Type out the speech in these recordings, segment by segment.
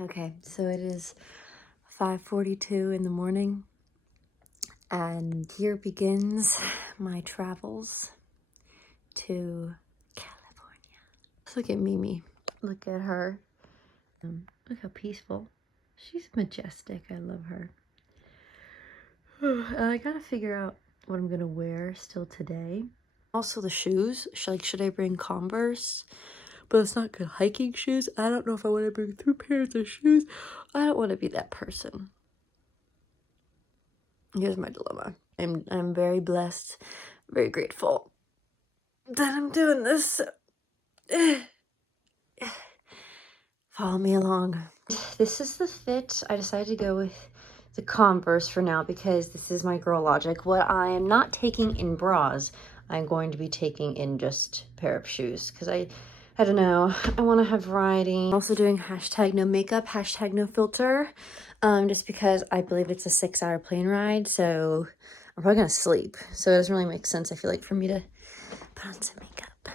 Okay, so it is 5:42 in the morning, and here begins my travels to California. Just look at Mimi. Look at her. Look how peaceful. She's majestic. I love her. I gotta figure out what I'm gonna wear still today. Also the shoes. Should I bring Converse? But it's not good hiking shoes. I don't know if I want to bring 2 pairs of shoes. I don't want to be that person. Here's my dilemma. I'm very blessed, very grateful that I'm doing this. Follow me along. This is the fit. I decided to go with the Converse for now because this is my girl logic. What I am not taking in bras, I'm going to be taking in just a pair of shoes because I don't know. I want to have variety. I'm also doing hashtag no makeup, hashtag no filter, just because I believe it's a 6-hour plane ride. So I'm probably going to sleep. So it doesn't really make sense, I feel like, for me to put on some makeup.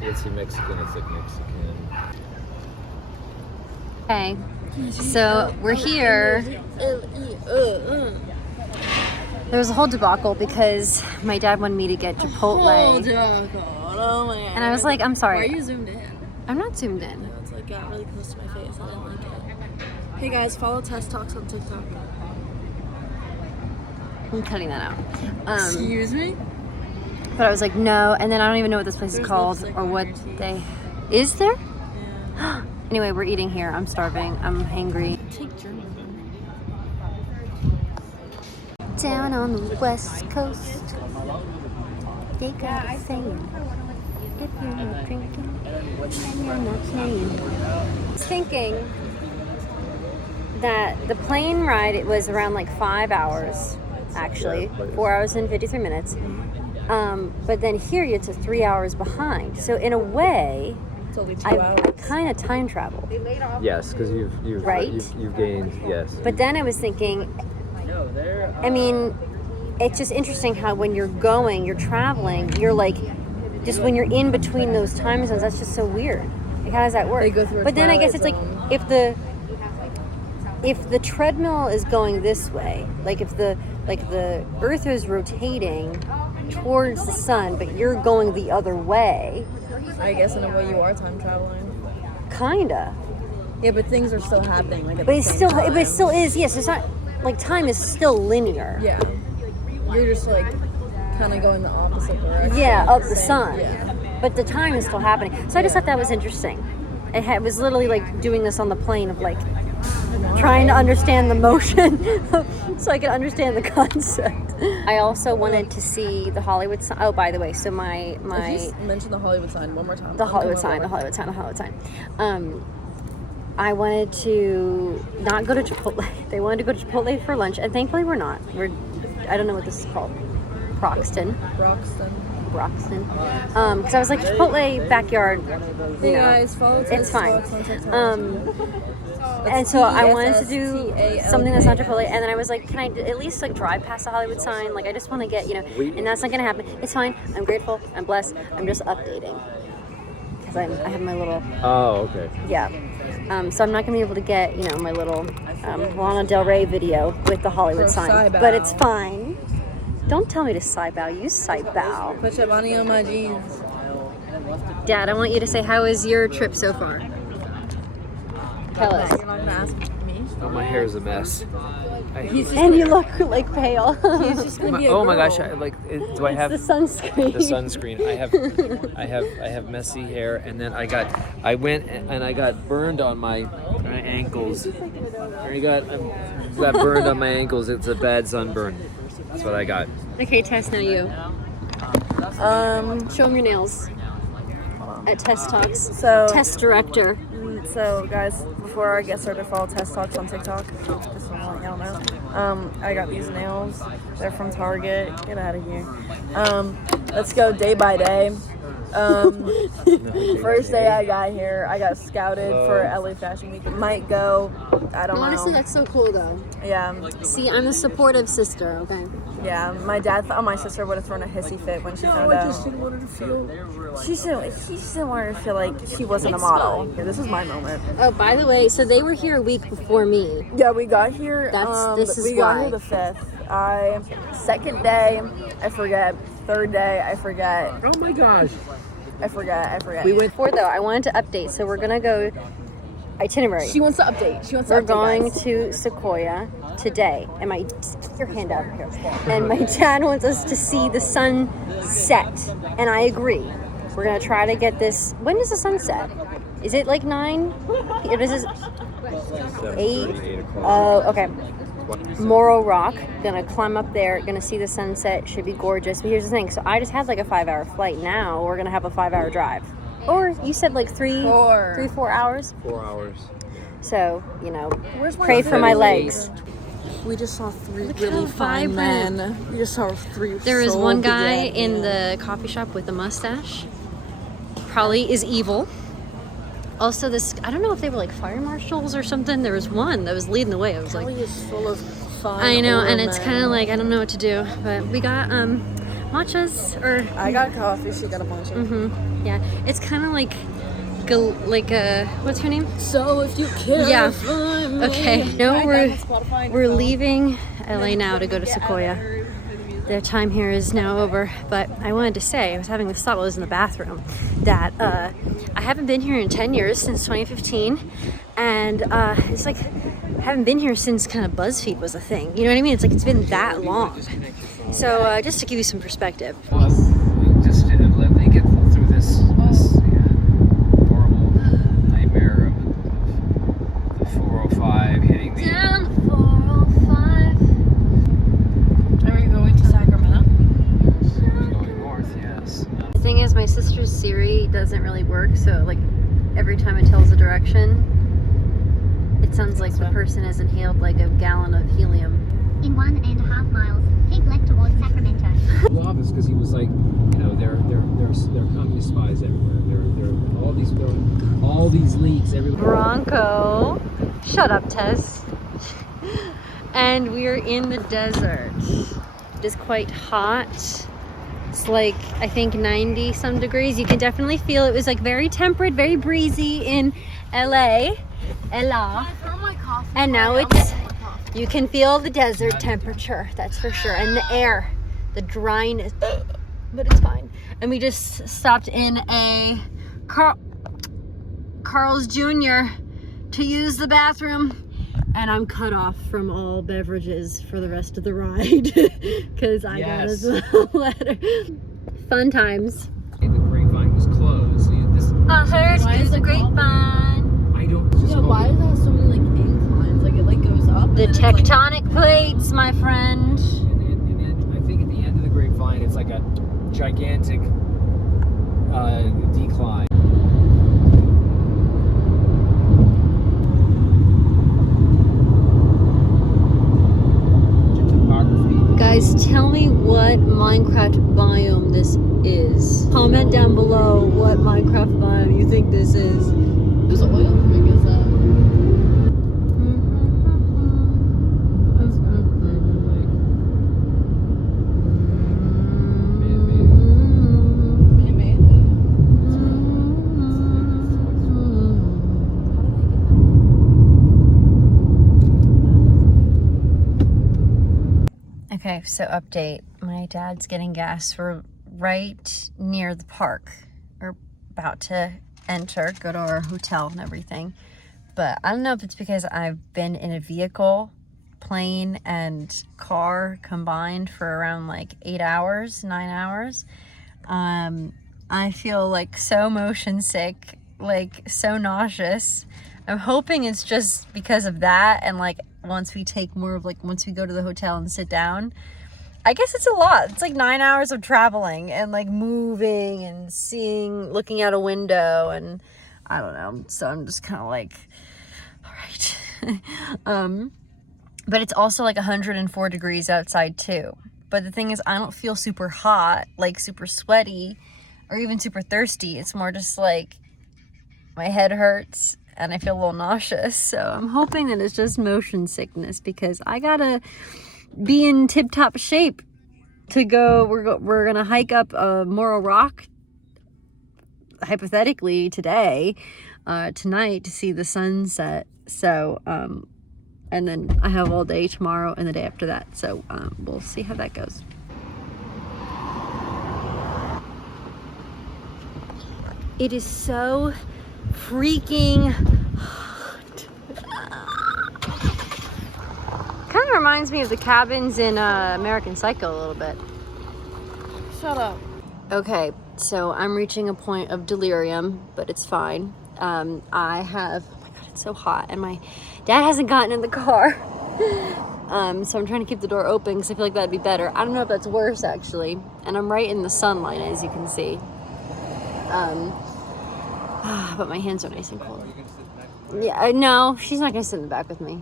It's a Mexican, it's like Mexican. Okay, so we're here. There was a whole debacle because my dad wanted me to get Chipotle. And I was like, I'm sorry. Why are you zoomed in? I'm not zoomed in. No, it's like got really close to my face. I didn't like it. Hey guys, follow Test Talks on TikTok. I'm cutting that out. Excuse me? But I was like, no. And then I don't even know what this place is There's called lipstick or on what your teeth. they... Is there? Yeah. Anyway, we're eating here. I'm starving. I'm hangry. Take German. Down on the west coast, they got a saying, if you're not drinking, then you're not playing. I was thinking that the plane ride, it was around like 5 hours, actually, 4 hours and 53 minutes. But then here it's 3 hours behind. So in a way, It's only 2 I hours. kind of time traveled. Yes, because you've Right? you've gained, yes. But then I was thinking, I mean, it's just interesting how when you're going, you're traveling, you're like, just when you're in between those time zones, that's just so weird. Like, how does that work? They go through a But then I guess it's twilight like, zone. if the treadmill is going this way, like if the Earth is rotating towards the sun, but you're going the other way, I guess in a way you are time traveling. kinda. Yeah, but things are still happening. Like at But the it's same still, time. but it still is. Yes, it's not like time is still linear. Yeah. You're just like kind of going the opposite direction. Yeah, of the Same- sun. Yeah. But the time is still happening. So I just thought that was interesting. It was literally like doing this on the plane of like trying to understand the motion so I could understand the concept. I also wanted to see the Hollywood sign. Oh, by the way, so my Just mention the Hollywood sign one more time. the Hollywood sign. I wanted to not go to Chipotle. They wanted to go to Chipotle for lunch, and thankfully we're not. I don't know what this is called. Broxton. Because I was like, Chipotle backyard. Hey guys, follow It's Test fine. Talks on TikTok. And so I wanted to do TSSTALK. something that's not Chipotle, and then I was like, can I at least like drive past the Hollywood sign? Like, I just want to get, and that's not gonna happen. It's fine. I'm grateful. I'm blessed. I'm just updating because I have my little Oh, okay. yeah. So I'm not gonna be able to get my little Lana Del Rey video with the Hollywood Or sign, Saibow. but it's fine. Don't tell me to Saibow. Use Saibow. Put your money on my jeans. Dad, I want you to say, how is your trip so far? Tell us. You're not gonna ask me. Oh, my hair is a mess. And you look like pale. He's just gonna be a Oh my girl. gosh! Do I have The sunscreen. the sunscreen? I have messy hair, and then I went and I got burned on my ankles. I got burned on my ankles. It's a bad sunburn. That's what I got. Okay, Tess, now you. Show them your nails. At Test Talks. So Test director. So guys, before I get started, follow Test Talks on TikTok. Just want to let y'all know. I got these nails. They're from Target. Get out of here. Let's go day by day. First day I got here, I got scouted for LA Fashion Week. Might go, I don't know. Honestly, that's so cool though. Yeah. See, I'm the supportive sister, okay? Yeah, my dad thought my sister would have thrown a hissy fit when she found out. just didn't want her to feel. He just didn't want her to feel like she wasn't a model. Yeah, this is my moment. Oh, by the way, so they were here a week before me. Yeah, we got here. This is we got why. here the 5th. Second day, I forget. Third day, I forget. Oh my gosh. I forget. We went before though. I wanted to update, so we're gonna go itinerary. She wants to update. We're going to Sequoia today, and get your hand out here. And my dad wants us to see the sunset, and I agree. We're gonna try to get this. When does the sun set? Is it like 9? It is 8. Oh, okay. Morro Rock, gonna climb up there, gonna see the sunset, should be gorgeous. But here's the thing, so I just had like a 5-hour flight. Now we're gonna have a 5-hour drive. Or you said like 4 hours? 4 hours. So, you know, pray for my legs. We just saw 3 Look really how fine vibrant. men. We just saw 3. There is so one guy good in men. the coffee shop with a mustache. Probably is evil. Also, this, I don't know if they were like fire marshals or something. There was one that was leading the way. I was like, Cali is full of fun. I know, and older it's men. kind of like, I don't know what to do. But we got matchas, or I got coffee. She got a bunch of. yeah, it's kind of like what's her name? So if you care, Yeah. find me. Okay, no, I got Spotify we're now. leaving LA now to go to Sequoia. Their time here is now over, but I wanted to say, I was having this thought while I was in the bathroom, that I haven't been here in 10 years, since 2015, and it's like, I haven't been here since kind of BuzzFeed was a thing, you know what I mean? It's like, it's been that long. So just to give you some perspective. Just let me get through this horrible nightmare of the 405 hitting the. Down 405. Are we going to Sacramento? Going north, yes. The thing is, my sister's Siri doesn't really work, so like every time it tells a direction, it sounds like the person has inhaled like a gallon of helium. In 1.5 miles, keep left towards Sacramento. The office, because he was like, you know, there are communist spies everywhere. There are all these leaks everywhere. Bronco. Shut up, Tess. And we're in the desert. It is quite hot. It's like, I think 90 some degrees. You can definitely feel it was like very temperate, very breezy in LA. And now it's, you can feel the desert temperature, that's for sure. And the air, the dryness, but it's fine. And we just stopped in a Carl's Jr. to use the bathroom. And I'm cut off from all beverages for the rest of the ride because I got Yes. a letter. Fun times. The grapevine was closed. Here's the grapevine. I don't. Just Yeah, why is that so many like inclines? Like it like goes up. The and then it's, tectonic plates, my friend. And then I think at the end of the grapevine, it's like a gigantic decline. Topography. Guys, tell me what Minecraft biome this is. Comment down below what Minecraft biome you think this is. Whose oil rig is that? Okay, so update. My dad's getting gas. We're right near the park. We're about to enter, go to our hotel and everything. But I don't know if it's because I've been in a vehicle, plane, and car combined for around like 8 hours, 9 hours. I feel like so motion sick, like so nauseous. I'm hoping it's just because of that, and like once we go to the hotel and sit down, I guess it's a lot. It's like 9 hours of traveling and like moving and seeing, looking out a window, and I don't know. So I'm just kind of like, all But it's also like 104 degrees outside too. But the thing is, I don't feel super hot, like super sweaty, or even super thirsty. It's more just like my head hurts and I feel a little nauseous. So I'm hoping that it's just motion sickness, because I gotta be in tip-top shape to go. We're gonna hike up Morro Rock, hypothetically today, tonight, to see the sunset. So and then I have all day tomorrow and the day after that. So we'll see how that goes. It is so freaking hot. Kind of reminds me of the cabins in American Psycho a little bit. Shut up. Okay, so I'm reaching a point of delirium, but it's fine. I have, oh my god, it's so hot, and my dad hasn't gotten in the car. So I'm trying to keep the door open because I feel like that'd be better. I don't know if that's worse, actually. And I'm right in the sunlight, as you can see. But my hands are nice and cold. Yeah, no, she's not gonna sit in the back with me.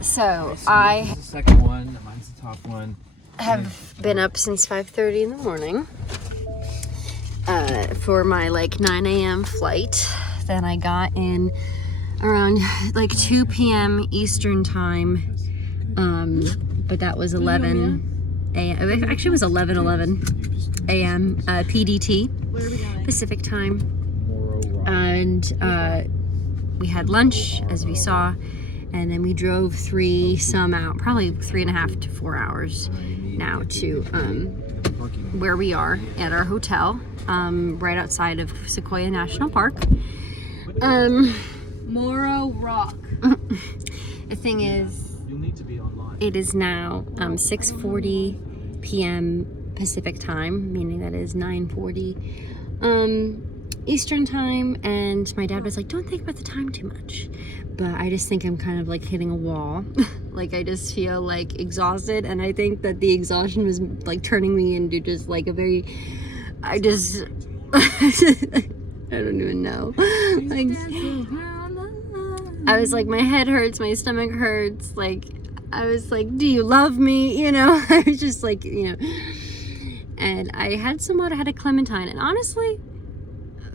So I This is the second one. Mine's the top one. have been up since 5:30 in the morning for my like 9 a.m. flight. Then I got in around like 2 p.m. Eastern time, but that was 11 a.m. Actually, it was 11 a.m. PDT, Pacific time, and we had lunch, as we saw, and then we drove probably 3.5 to 4 hours now to where we are at our hotel, right outside of Sequoia National Park. Morro Rock. The thing is, it is now 6:40 p.m. Pacific time, meaning that is 9:40 Eastern time, and my dad was like, don't think about the time too much. But I just think I'm kind of like hitting a wall. Like, I just feel like exhausted, and I think that the exhaustion was like turning me into just like a very, I don't even know. Like, I was like, my head hurts, my stomach hurts. Like, I was like, do you love me? You know, I was just like, you know. And I had some water, had a clementine, and honestly,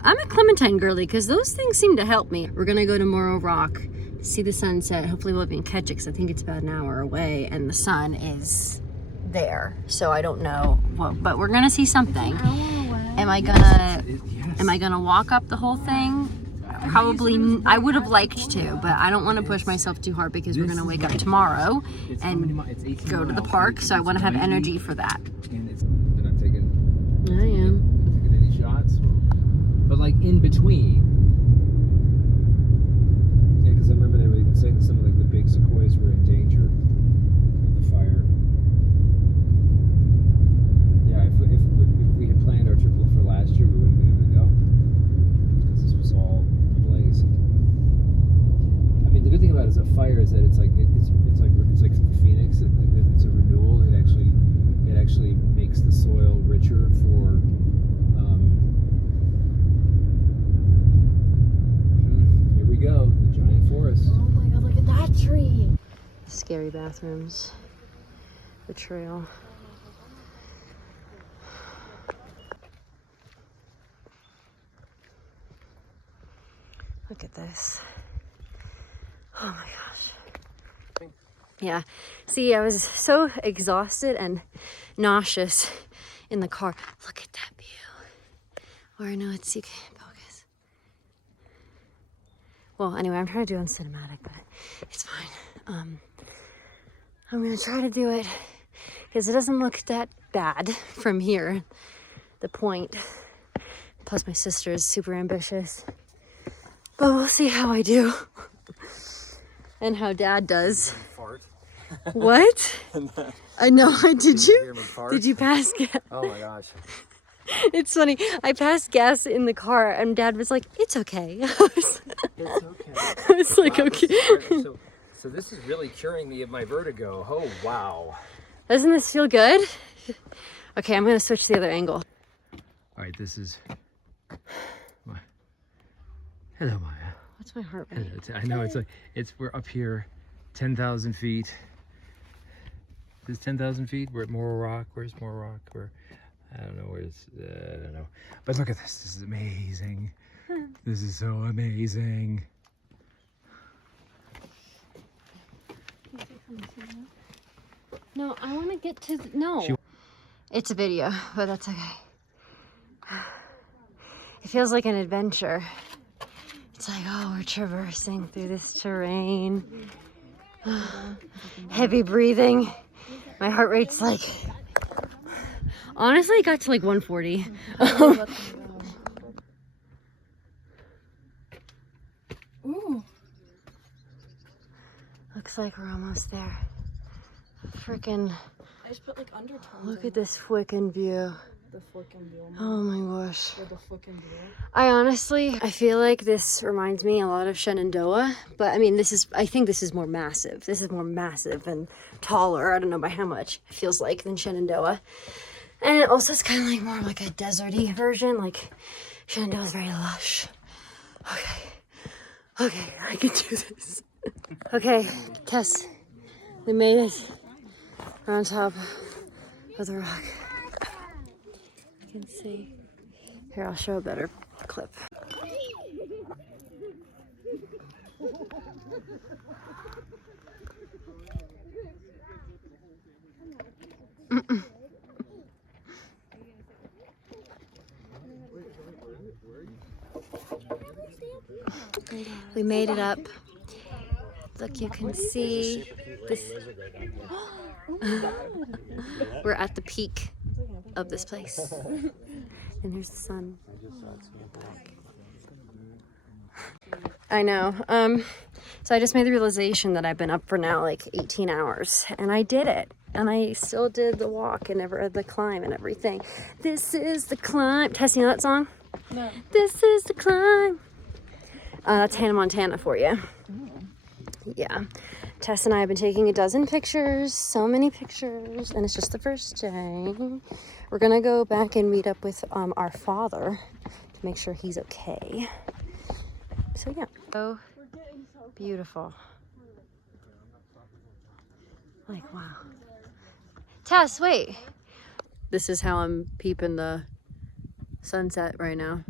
I'm a clementine girly because those things seem to help me. We're gonna go to Morro Rock, see the sunset. Hopefully we'll even catch it because I think it's about an hour away and the sun is there. So I don't know what, but we're gonna see something. Am I gonna walk up the whole thing? Probably. I would have liked to, but I don't want to push myself too hard because we're gonna wake up tomorrow and go to the park. So I want to have energy for that. I am. Taking any shots? But like in between. Yeah, because I remember they were even saying something like the big sequoias were in danger of the fire. Yeah, if we had planned our trip for last year, we wouldn't have been able to go. Because this was all ablaze. I mean, the good thing about it is a fire is that it's like it's like the phoenix. It's a renewal. It actually makes the soil richer for here we go, the giant forest. Oh my god, look at that tree. Scary bathrooms. The trail. Look at this. Oh my gosh. Yeah. See, I was so exhausted and nauseous in the car. Look at that view. Or I know it's, you can't focus. Well, anyway, I'm trying to do it on cinematic, but it's fine. I'm gonna try to do it because it doesn't look that bad from here. The point. Plus, my sister is super ambitious. But we'll see how I do. And how Dad does. Fart. What? I know. Did you? Fart? Did you pass gas? Oh my gosh. It's funny. I passed gas in the car, and Dad was like, "It's okay." It's okay. I was like, Wow, "Okay." So this is really curing me of my vertigo. Oh wow. Doesn't this feel good? Okay, I'm gonna switch to the other angle. All right, this is. Hello, Maya. What's my heart rate? I know it's like we're up here, 10,000 feet. This 10,000 feet. We're at Morro Rock. Where's Morro Rock? I don't know where's. I don't know. But look at this. This is amazing. This is so amazing. No, I want to get to no. It's a video, but that's okay. It feels like an adventure. It's like, oh, we're traversing through this terrain. Heavy breathing. My heart rate's like, honestly, it got to like 140. Ooh. Looks like we're almost there. Freaking, I just put like undertones. look at this freaking view. The flicking view. Oh my gosh. The flicking view. I feel like this reminds me a lot of Shenandoah, but I mean, I think this is more massive. This is more massive and taller. I don't know by how much it feels like than Shenandoah. And also it's kind of like more like a deserty version. Like Shenandoah is very lush. Okay, I can do this. Okay, Tess, we made it. We're on top of the rock. You can see. Here, I'll show a better clip. We made it up. Look, you can see this. We're at the peak of this place. And there's the sun. I know. So I just made the realization that I've been up for now like 18 hours. And I did it. And I still did the walk and the climb and everything. This is the climb. Tess, you know that song? No. This is the climb. That's Hannah Montana for you. Yeah. Tess and I have been taking a dozen pictures, so many pictures, and it's just the first day. We're gonna go back and meet up with our father to make sure he's okay. So yeah. So beautiful. Like, wow. Tess, wait. This is how I'm peeping the sunset right now.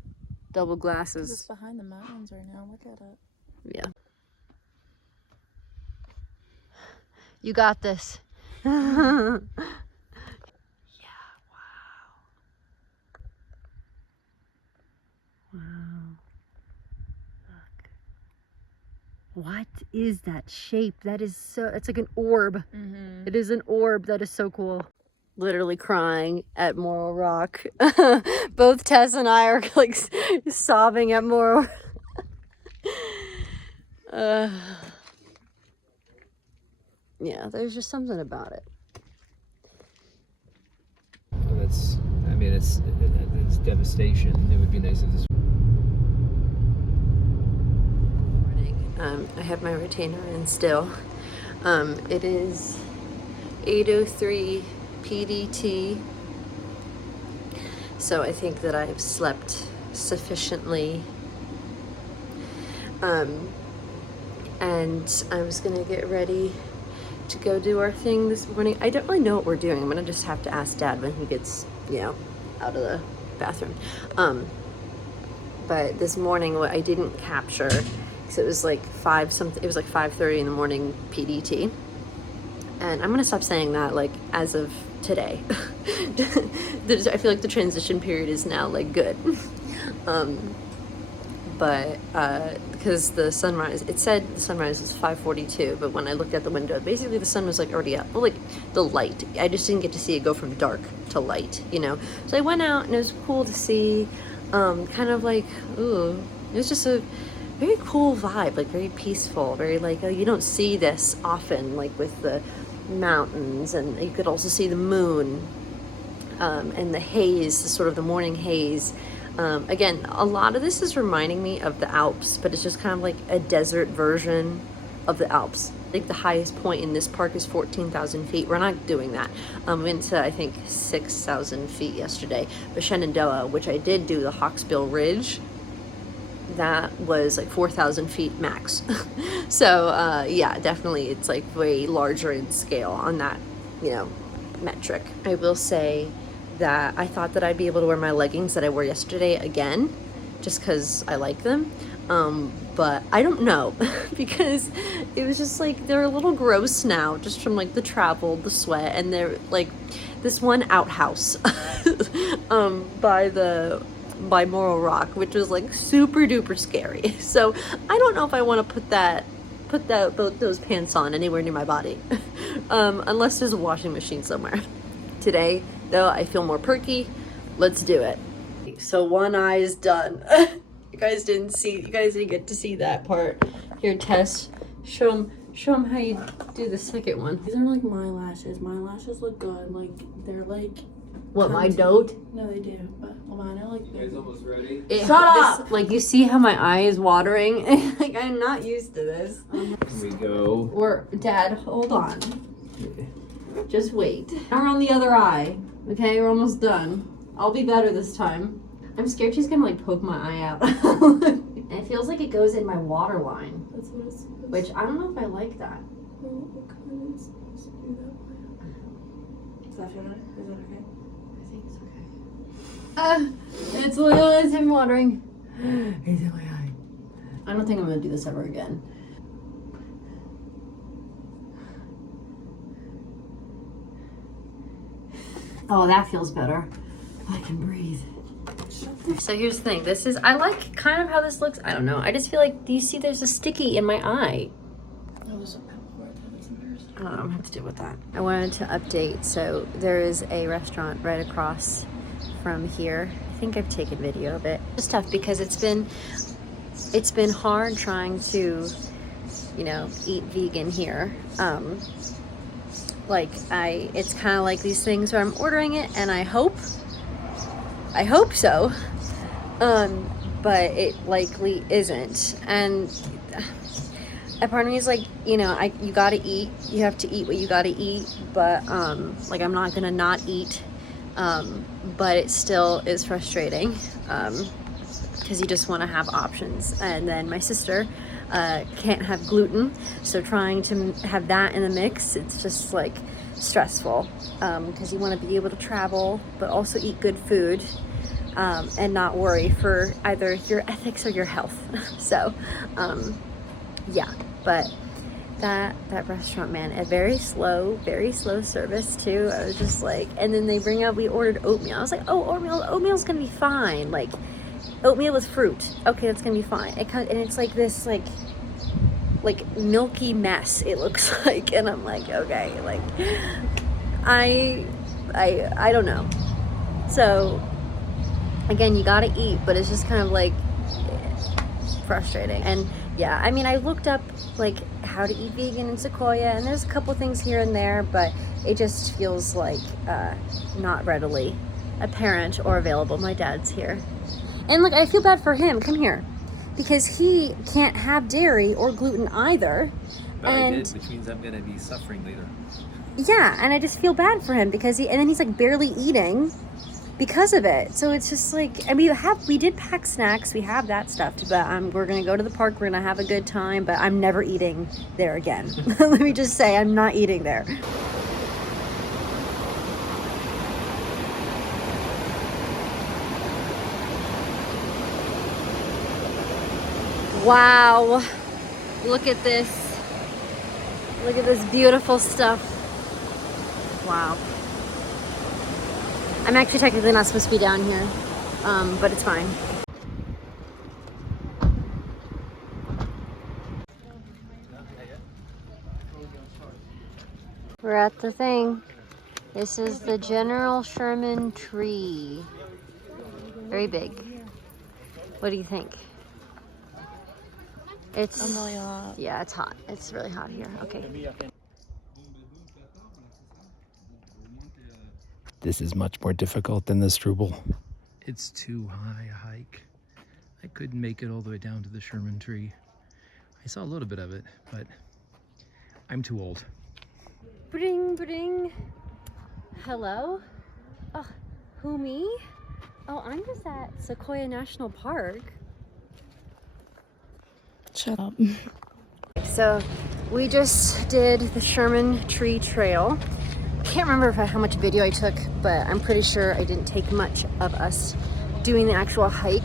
Double glasses. It's behind the mountains right now. Look at it. Yeah. You got this. Yeah, wow. Wow. Look. What is that shape? That is so, it's like an orb. Mm-hmm. It is an orb. That is so cool. Literally crying at Morro Rock. Both Tess and I are like sobbing at Morro. Yeah, there's just something about it. Well, it's devastation. It would be nice if this. Morning. I have my retainer in still. It is 8:03 PDT. So I think that I've slept sufficiently. And I was gonna get ready to go do our thing this morning. I don't really know what we're doing. I'm gonna just have to ask Dad when he gets, out of the bathroom. But this morning, what I didn't capture, because it was like 5:30 in the morning PDT. And I'm gonna stop saying that like as of today. I feel like the transition period is now like good. But because the sunrise, it said the sunrise was 5:42, but when I looked out the window, basically the sun was like already up. Well, like the light, I just didn't get to see it go from dark to light, So I went out and it was cool to see, kind of like, ooh, it was just a very cool vibe, like very peaceful, very like, you don't see this often, like with the mountains, and you could also see the moon, and the haze, sort of the morning haze. Again, a lot of this is reminding me of the Alps, but it's just kind of like a desert version of the Alps. Like the highest point in this park is 14,000 feet. We're not doing that. We went to, I think, 6,000 feet yesterday. But Shenandoah, which I did do the Hawksbill Ridge, that was like 4,000 feet max. So yeah, definitely it's like way larger in scale on that, you know, metric. I will say that I thought that I'd be able to wear my leggings that I wore yesterday again, just because I like them. But I don't know because it was just like they're a little gross now, just from like the travel, the sweat, and they're like this one outhouse by Morro Rock, which was like super duper scary. So I don't know if I want to put those pants on anywhere near my body, unless there's a washing machine somewhere. Today, though, I feel more perky. Let's do it. So one eye is done. You guys didn't get to see that part. Here, Tess, show them how you do the second one. These are like my lashes. My lashes look good. Like they're like. What, my dote? No, they do. But well, mine are like. You guys almost ready? Shut up! Like, you see how my eye is watering? Like, I'm not used to this. Here we go. Or, Dad, hold on. Just wait. Now we're on the other eye. Okay, we're almost done. I'll be better this time. I'm scared she's gonna like poke my eye out. And it feels like it goes in my waterline. That's what it's supposed to. Which I don't know if I like that. Well, it kind of supposed to be that way. Is that okay? Is that okay? I think it's okay. It's him watering. It's in my eye. I don't think I'm gonna do this ever again. Oh, that feels better. I can breathe. So here's the thing. I like kind of how this looks. I don't know. I just feel like, do you see there's a sticky in my eye? Oh, there's some pimple right there. That's embarrassing. I don't know what to do with that. I wanted to update. So there is a restaurant right across from here. I think I've taken video of it. It's tough because it's been hard trying to, you know, eat vegan here. It's kind of like these things where I'm ordering it and I hope so, but it likely isn't. And a part of me is like, you know, you gotta eat. You have to eat what you gotta eat. But like, I'm not gonna not eat. But it still is frustrating because you just want to have options. And then my sister can't have gluten, so trying to have that in the mix, it's just like stressful because you want to be able to travel but also eat good food and not worry for either your ethics or your health. So yeah, but that restaurant, man, a very slow service too. I was just like, and then we ordered oatmeal. I was like, oh, oatmeal's gonna be fine. Like, oatmeal with fruit, okay, that's gonna be fine. And it's like this like milky mess, it looks like. And I'm like, okay, like I don't know. So again, you gotta eat, but it's just kind of like frustrating. And yeah, I mean, I looked up like how to eat vegan in Sequoia, and there's a couple things here and there, but it just feels like not readily apparent or available. My dad's here. And look, I feel bad for him. Come here. Because he can't have dairy or gluten either. But I did, which means I'm gonna be suffering later. Yeah, and I just feel bad for him because and then he's like barely eating because of it. So it's just like, and we did pack snacks, we have that stuff, but we're gonna go to the park, we're gonna have a good time, but I'm never eating there again. Let me just say, I'm not eating there. Wow, look at this. Look at this beautiful stuff. Wow. I'm actually technically not supposed to be down here, but it's fine. We're at the thing. This is the General Sherman tree. Very big. What do you think? It's really hot. Yeah, it's hot. It's really hot here. Okay. This is much more difficult than the Struble. It's too high a hike. I couldn't make it all the way down to the Sherman tree. I saw a little bit of it, but I'm too old. Bring, bring. Hello? Oh, who, me? Oh, I'm just at Sequoia National Park. Shut up. So we just did the Sherman Tree Trail. Can't remember how much video I took, but I'm pretty sure I didn't take much of us doing the actual hike.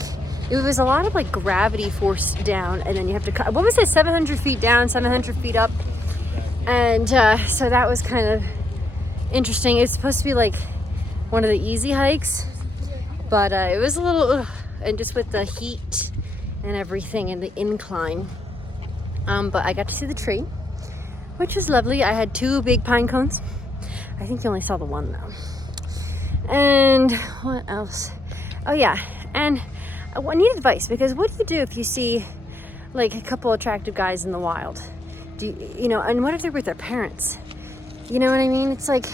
It was a lot of like gravity force down, and then you have to cut, what was it, 700 feet down, 700 feet up. And so that was kind of interesting. It's supposed to be like one of the easy hikes, but it was a little, and just with the heat and everything and the incline. But I got to see the tree, which was lovely. I had 2 big pine cones. I think you only saw the one though. And what else? Oh yeah, and I need advice, because what do you do if you see like a couple attractive guys in the wild? Do you know, and what if they're with their parents? You know what I mean? It's like,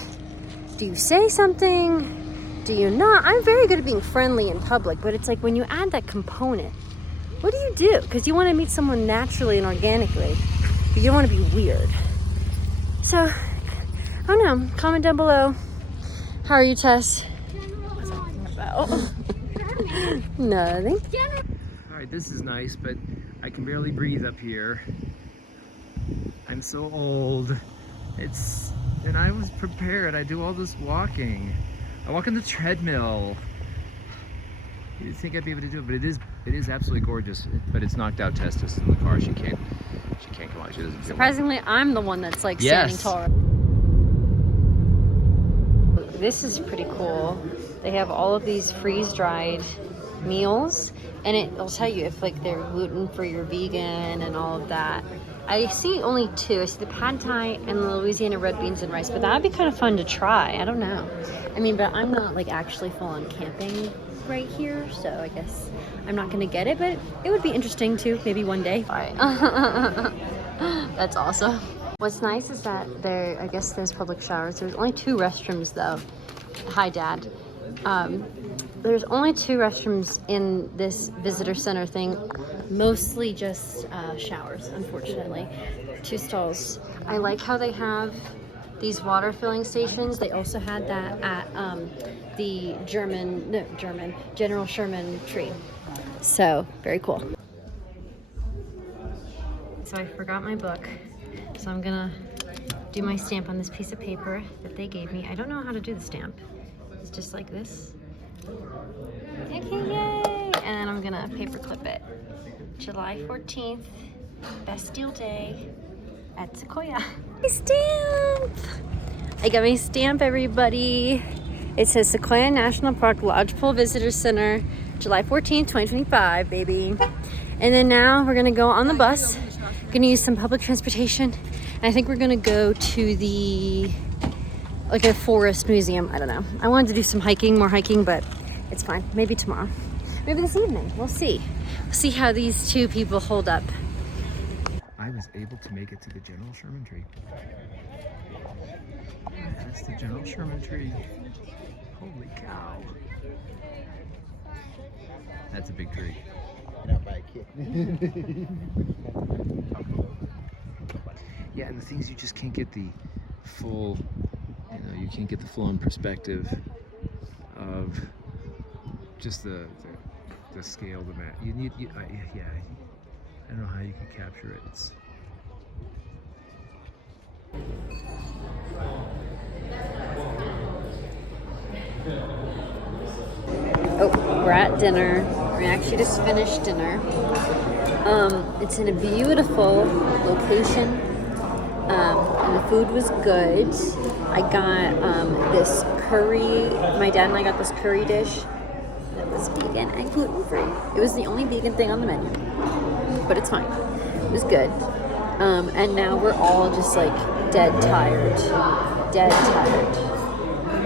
do you say something? Do you not? I'm very good at being friendly in public, but it's like when you add that component, what do you do? Because you want to meet someone naturally and organically, but you don't want to be weird. So, I don't know. Comment down below. How are you, Tess? What was I talking about? Nothing. All right, this is nice, but I can barely breathe up here. I'm so old. And I was prepared. I do all this walking. I walk on the treadmill. You'd think I'd be able to do it, but it is absolutely gorgeous. But it's knocked out Testis in the car. She can't come out. She doesn't feel Surprisingly, I'm the one that's like Yes. standing tall. This is pretty cool. They have all of these freeze-dried meals, and it'll tell you if like they're gluten-free or vegan and all of that. I see only 2. I see the pad thai and the Louisiana red beans and rice, but that would be kind of fun to try. I don't know. I mean, but I'm not like actually full on camping right here, so I guess I'm not gonna get it, but it would be interesting too, maybe one day. All right. That's awesome. What's nice is that I guess there's public showers. There's only 2 restrooms though. Hi, Dad. There's only 2 restrooms in this visitor center thing, mostly just showers, unfortunately. 2 stalls. I like how they have these water filling stations. They also had that at the General Sherman Tree. So, very cool. So I forgot my book, so I'm gonna do my stamp on this piece of paper that they gave me. I don't know how to do the stamp. It's just like this. Okay, yay! And then I'm gonna paper clip it. July 14th, Bastille Day at Sequoia. My stamp! I got my stamp, everybody. It says Sequoia National Park Lodgepole Visitor Center, July 14th, 2025, baby. And then now we're gonna go on the bus. Gonna use some public transportation. And I think we're gonna go to like a forest museum. I don't know. I wanted to do some more hiking, but it's fine. Maybe tomorrow. Maybe this evening. We'll see. We'll see how these 2 people hold up. I was able to make it to the General Sherman Tree. That's the General Sherman Tree. Holy cow. That's a big tree. Yeah, and the things you just can't get the full, you can't get the full-on perspective of just the scale of the map. You need, yeah, I don't know how you can capture it. It's Oh, we're at dinner. We actually just finished dinner. It's in a beautiful location, and the food was good. I got this curry. My dad and I got this curry dish that was vegan and gluten-free. It was the only vegan thing on the menu, but it's fine. It was good. And now we're all just like dead tired.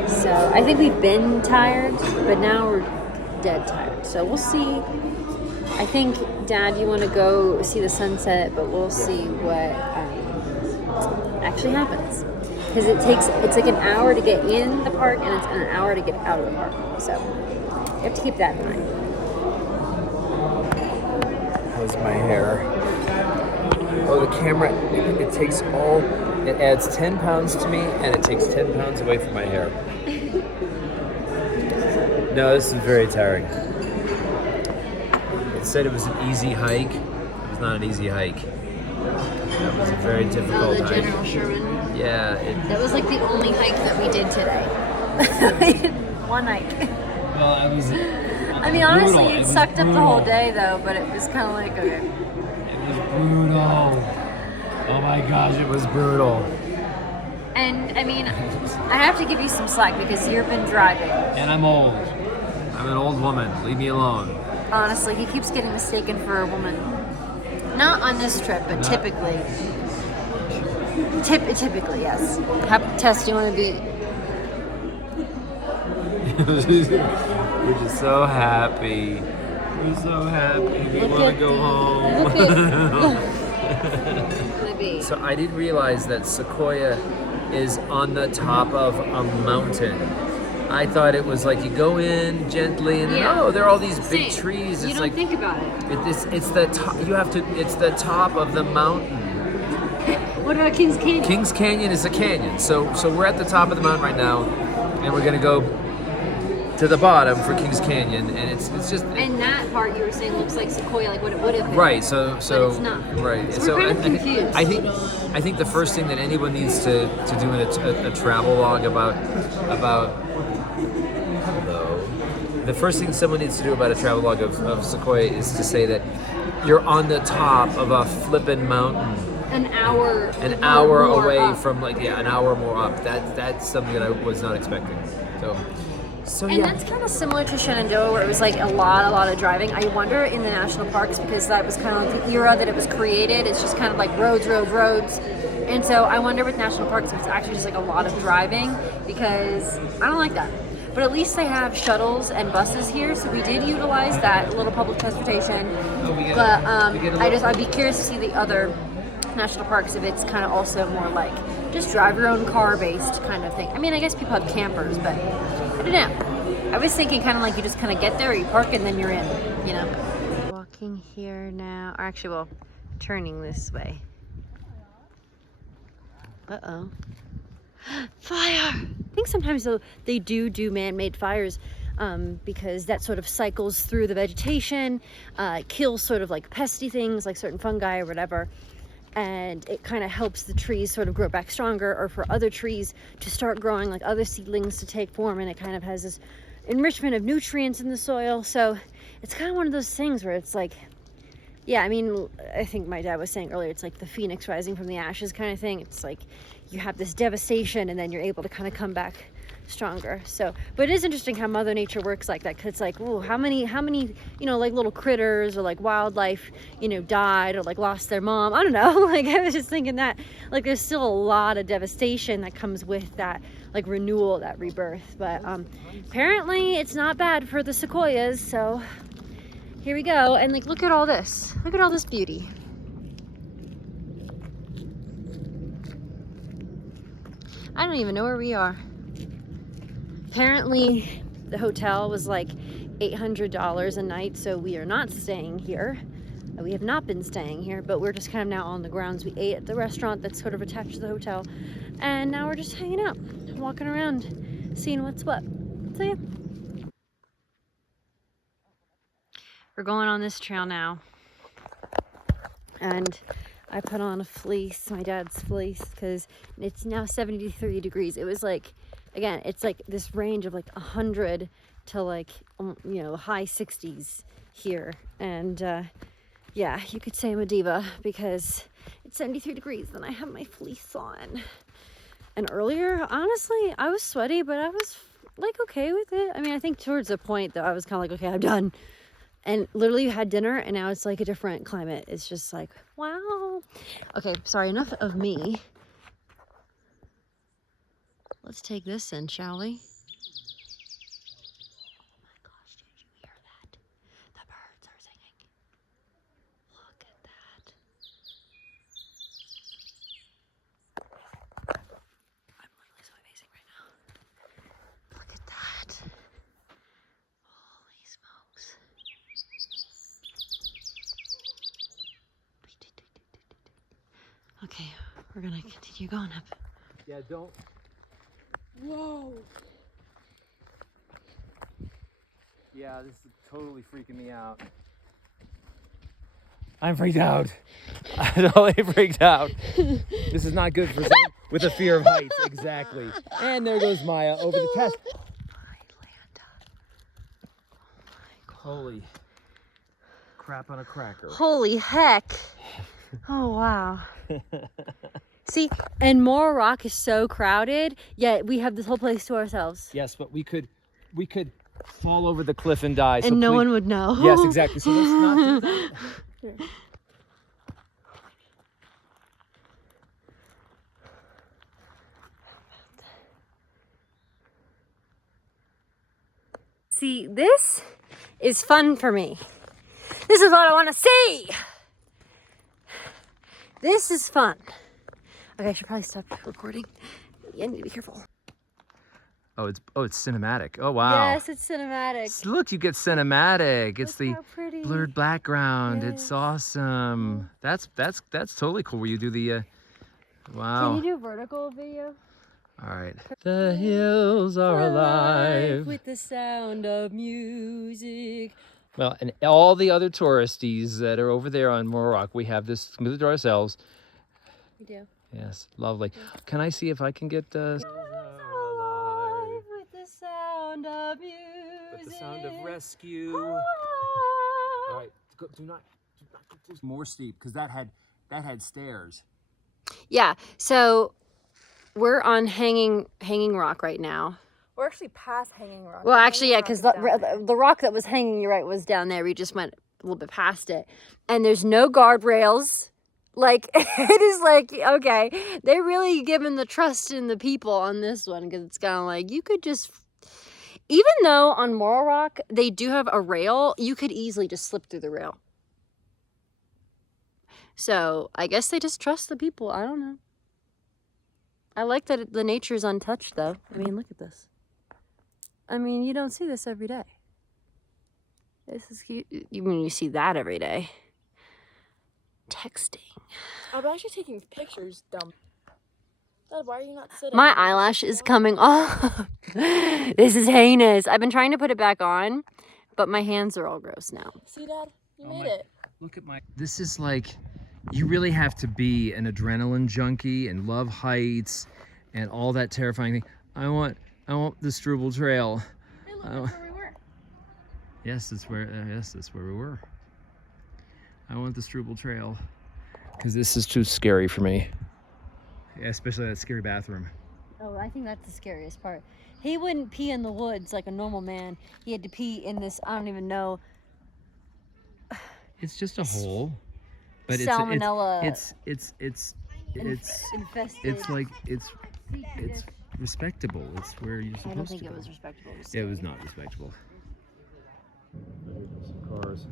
So I think we've been tired, but now we're dead tired. So we'll see. I think, Dad, you want to go see the sunset, but we'll see what actually happens. Because it's like an hour to get in the park and it's an hour to get out of the park. So you have to keep that in mind. how's my hair? Oh, the camera, it adds 10 pounds to me and it takes 10 pounds away from my hair. No, this is very tiring. It said it was an easy hike. It was not an easy hike. It was a very difficult the hike. General Sherman. Yeah. That was like the only hike that we did today. We did one hike. Well, I was. I mean, honestly, it sucked up the whole day though, but it was kind of like, okay. It was brutal. Oh my gosh, it was brutal. And I mean, I have to give you some slack because you've been driving. And I'm old. I'm an old woman. Leave me alone. Honestly, he keeps getting mistaken for a woman. Not on this trip, but typically. Typically, yes. Tess, do you want to be? We're just so happy. We're so happy. We want to go home. So I didn't realize that Sequoia is on the top of a mountain. I thought it was like you go in gently and then, oh, there are all these big trees. You It's don't like think about it. it's the top. You have to. It's the top of the mountain. What about Kings Canyon? Kings Canyon is a canyon. So we're at the top of the mountain right now, and we're gonna go to the bottom for Kings Canyon, and it's just. And that part you were saying looks like Sequoia, like what it would have been. Right. So But it's not. right. So we're kind of confused. I think the first thing that anyone needs to do in a travel log about hello. The first thing someone needs to do about a travel log of Sequoia is to say that you're on the top of a flippin' mountain. An hour more away up. from an hour more up. That's something that I was not expecting. So And yeah. that's kind of similar to Shenandoah, where it was like a lot of driving. I wonder in the national parks, because that was kind of like the era that it was created. It's just kind of like roads. And so I wonder with national parks if it's actually just like a lot of driving, because I don't like that. But at least they have shuttles and buses here, so we did utilize that, a little public transportation. But I'd be curious to see the other national parks if it's kind of also more like just drive your own car based kind of thing. I mean, I guess people have campers, but I don't know. I was thinking kind of like you just kind of get there, you park, and then you're in, you know. Walking here now, or actually, well, turning this way. Uh-oh. Fire! I think sometimes though they do man-made fires because that sort of cycles through the vegetation, kills sort of like pesty things like certain fungi or whatever. And it kind of helps the trees sort of grow back stronger, or for other trees to start growing, like other seedlings to take form, and it kind of has this enrichment of nutrients in the soil. So it's kind of one of those things where it's like, yeah, I mean, I think my dad was saying earlier, it's like the phoenix rising from the ashes kind of thing. It's like you have this devastation and then you're able to kind of come back stronger. So, but it is interesting how Mother Nature works like that, because it's like, ooh, how many, you know, like little critters or like wildlife, you know, died or like lost their mom. I don't know. Like I was just thinking that, like, there's still a lot of devastation that comes with that, like renewal, that rebirth. But apparently it's not bad for the sequoias. So here we go. And like, look at all this. Look at all this beauty. I don't even know where we are. Apparently the hotel was like $800 a night, so we are not staying here. We have not been staying here, but we're just kind of now on the grounds. We ate at the restaurant that's sort of attached to the hotel, and now we're just hanging out, walking around, seeing what's what. So yeah. We're going on this trail now, and I put on a fleece, my dad's fleece, because it's now 73 degrees. It was like, again, it's like this range of like 100 to like, you know, high 60s here. And yeah, you could say I'm a diva because it's 73 degrees and I have my fleece on. And earlier, honestly, I was sweaty, but I was like okay with it. I mean, I think towards the point though, I was kind of like, okay, I'm done. And literally had dinner and now it's like a different climate. It's just like, wow. Okay, sorry, enough of me. Let's take this in, shall we? Oh my gosh, did you hear that? The birds are singing. Look at that. I'm literally so amazing right now. Look at that. Holy smokes. Okay, we're gonna continue going up. Yeah, don't. Whoa. Yeah, this is totally freaking me out. I'm freaked out. I'm totally freaked out. This is not good for someone with a fear of heights. Exactly. And there goes Maya over the test. Holy crap on a cracker. Holy heck. Oh, wow. See, and Morro Rock is so crowded, yet we have this whole place to ourselves. Yes, but we could fall over the cliff and die. And no one would know. Yes, exactly. So let's not do that. See, this is fun for me. This is what I want to see. This is fun. Okay, I should probably stop recording. Yeah, I need to be careful. Oh, it's cinematic. Oh, wow. Yes, it's cinematic. Look, you get cinematic. It's Look the how pretty. blurred background. Yes. It's awesome. That's totally cool. Where you do the wow. Can you do vertical video? All right. The hills are alive. With the sound of music. Well, and all the other touristies that are over there on Morro Rock, we have this smooth to ourselves. We do. Yes, lovely. Can I see if I can get Alive with the sound of music. with the sound of rescue? Ah. All right, do not go more steep because that had stairs. Yeah, so we're on hanging rock right now. We're actually past Hanging Rock. Well, actually, yeah, Hanging because Rock is down there. the rock that was hanging, you're right, was down there. We just went a little bit past it. And there's no guardrails. Like, it is like, okay, they're really giving the trust in the people on this one because it's kind of like, you could just, even though on Morro Rock, they do have a rail, you could easily just slip through the rail. So, I guess they just trust the people. I don't know. I like that the nature is untouched, though. I mean, look at this. I mean, you don't see this every day. This is cute. You mean you see that every day? Texting. I'm actually taking pictures, dumb. Dad, why are you not sitting? My eyelash is coming off. This is heinous. I've been trying to put it back on, but my hands are all gross now. See, Dad? You Oh made my- it. Look at my. This is like, you really have to be an adrenaline junkie and love heights and all that terrifying thing. I want the Struble Trail. Hey, look, that's where we were. Yes, that's where we were. I want the Struble Trail because this is too scary for me. Yeah, especially that scary bathroom. Oh, I think that's the scariest part. He wouldn't pee in the woods like a normal man. He had to pee in this, I don't even know. It's just a hole, but Salmonella. it's Infested. it's like it's respectable. It's where you're supposed to. I don't think go. it was respectable. It was not respectable. Some cars.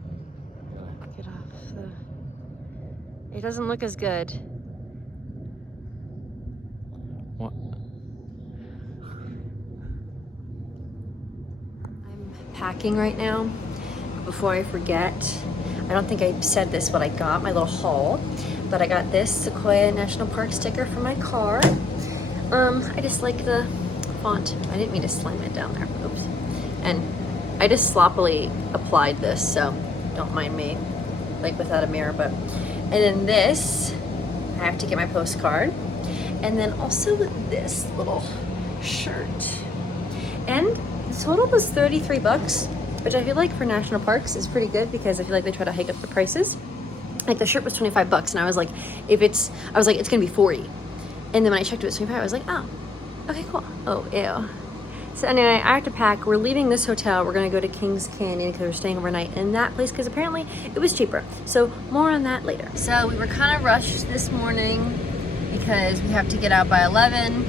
Get off the... It doesn't look as good. What? I'm packing right now. Before I forget, I don't think I said this what I got, my little haul, but I got this Sequoia National Park sticker for my car. I just like the font. I didn't mean to slam it down there. Oops. And I just sloppily applied this, so don't mind me, like without a mirror. But and then this, I have to get my postcard, and then also this little shirt. And the total was $33, which I feel like for national parks is pretty good because I feel like they try to hike up the prices. Like the shirt was $25, and I was like, it's gonna be 40. And then when I checked it was 25, I was like, oh, okay, cool. Oh, ew. So anyway, I have to pack. We're leaving this hotel. We're gonna go to Kings Canyon because we're staying overnight in that place because apparently it was cheaper. So more on that later. So we were kind of rushed this morning because we have to get out by 11,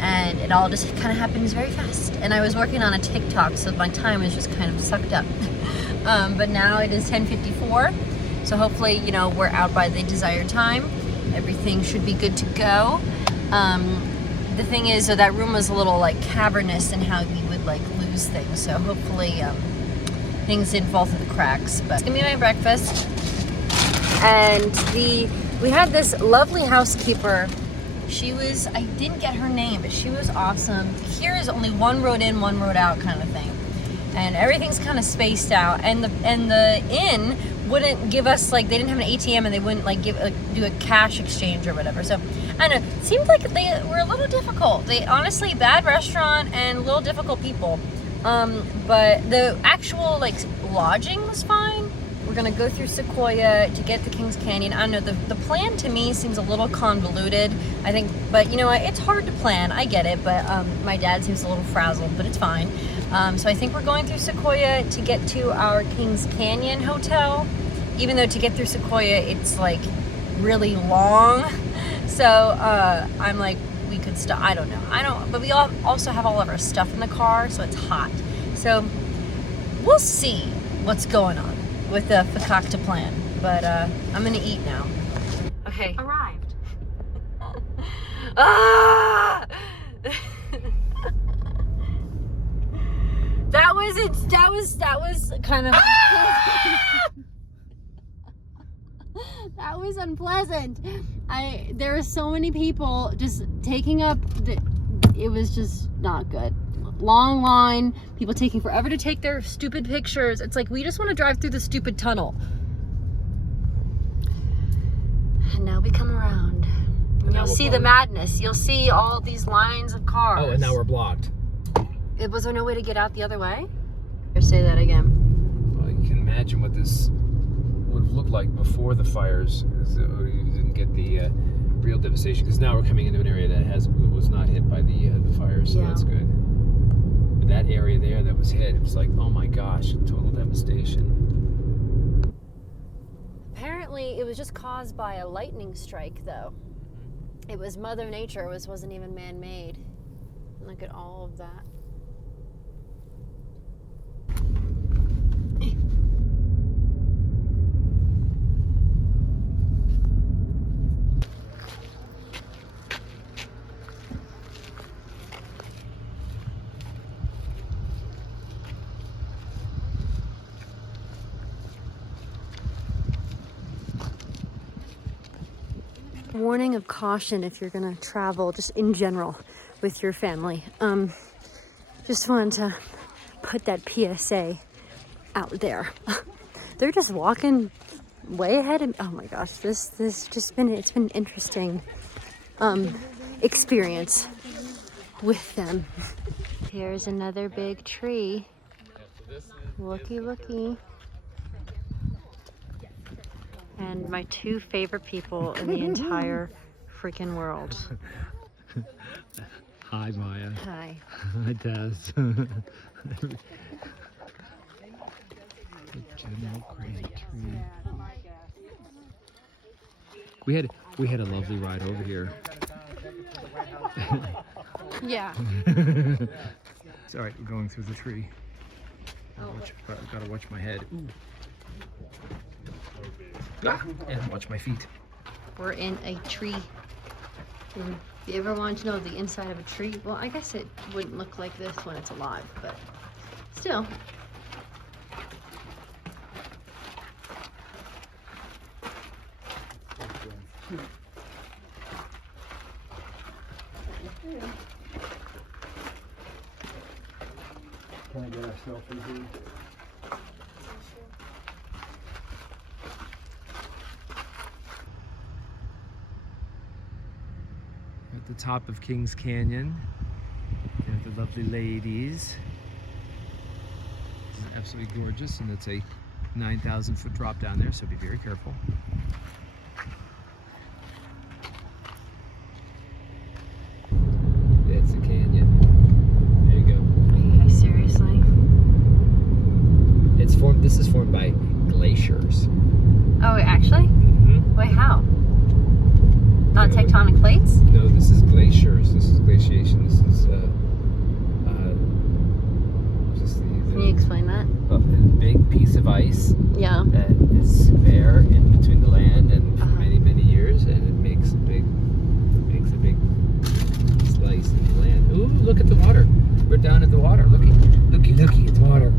and it all just kind of happens very fast. And I was working on a TikTok, so my time is just kind of sucked up. But now it is 10:54, so hopefully, you know, we're out by the desired time. Everything should be good to go. The thing is, so that room was a little like cavernous in how we would like lose things. So hopefully things didn't fall through the cracks. But it's gonna be my breakfast. And we had this lovely housekeeper. I didn't get her name, but she was awesome. Here is only one road in, one road out kind of thing. And everything's kind of spaced out. And the inn wouldn't give us, like, they didn't have an ATM and they wouldn't like do a cash exchange or whatever. So I don't know, it seemed like they were a little difficult. They honestly, bad restaurant and a little difficult people. But the actual like lodging was fine. We're gonna go through Sequoia to get to Kings Canyon. I don't know, the plan to me seems a little convoluted, I think, but you know what, it's hard to plan, I get it, but my dad seems a little frazzled, but it's fine. So I think we're going through Sequoia to get to our Kings Canyon hotel, even though to get through Sequoia, it's like really long. So I'm like, we could stop, I don't know, but we all also have all of our stuff in the car, so it's hot. So we'll see what's going on with the fakakta plan, but I'm gonna eat now. Okay. Arrived. Ah! that was kind of that was unpleasant. There were so many people just taking up it was just not good. Long line, people taking forever to take their stupid pictures. It's like, we just want to drive through the stupid tunnel. And now we come around. And you'll see the madness. You'll see all these lines of cars. Oh, and now we're blocked. Was there no way to get out the other way? Or say that again. Well, you can imagine what this would have looked like before the fires. You didn't get the real devastation, because now we're coming into an area that was not hit by the fires, so that's good. But that area there that was hit, it was like, oh my gosh, total devastation. Apparently, it was just caused by a lightning strike, though. It was Mother Nature. It wasn't even man-made. Look at all of that. Warning of caution if you're gonna travel, just in general, with your family. Just wanted to put that PSA out there. They're just walking way ahead of me. Oh my gosh, it's been an interesting experience with them. Here's another big tree. Looky, looky. And my two favorite people in the entire freaking world. Hi, Maya. Hi. Hi, Tess. General crazy tree. We had a lovely ride over here. Yeah. It's all right. We're going through the tree. Gotta watch my head. Ooh. And watch my feet. We're in a tree. If you ever wanted to know the inside of a tree, well, I guess it wouldn't look like this when it's alive, but still. Can I get our selfie, please? At the top of Kings Canyon, there are the lovely ladies. This is absolutely gorgeous, and it's a 9,000 foot drop down there, so be very careful. It's a canyon. There you go. Are you guys seriously? It's formed. This is formed by glaciers. Oh, actually? Mm-hmm. Wait, how? Not tectonic plates? No, this is glaciers. This is glaciation. This is just the Can you explain that? a big piece of ice Yeah. that is there in between the land and for many years, and it makes a big slice in the land. Ooh, look at the water. We're down at the water. Looky, it's water.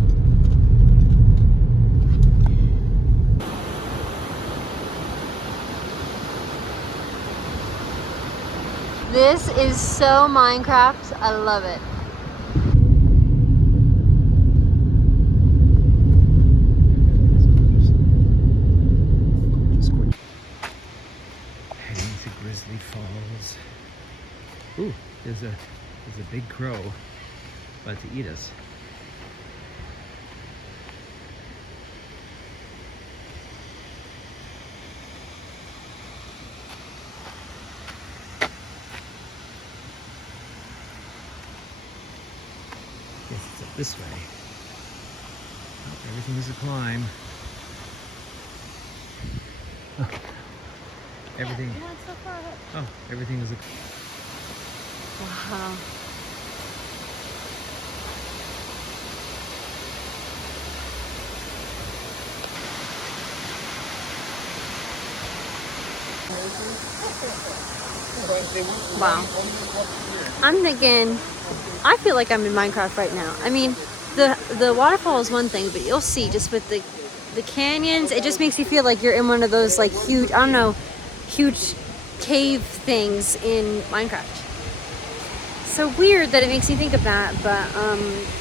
This is so Minecraft. I love it. Grizzly Falls. Ooh, there's a big crow about to eat us. Guess it's up this way. Oh, everything is a climb. Oh, everything. Oh, everything is a. Wow. Wow. I'm thinking, I feel like I'm in Minecraft right now. I mean, the waterfall is one thing, but you'll see just with the canyons, it just makes you feel like you're in one of those like huge, I don't know, huge cave things in Minecraft. So weird that it makes you think of that, but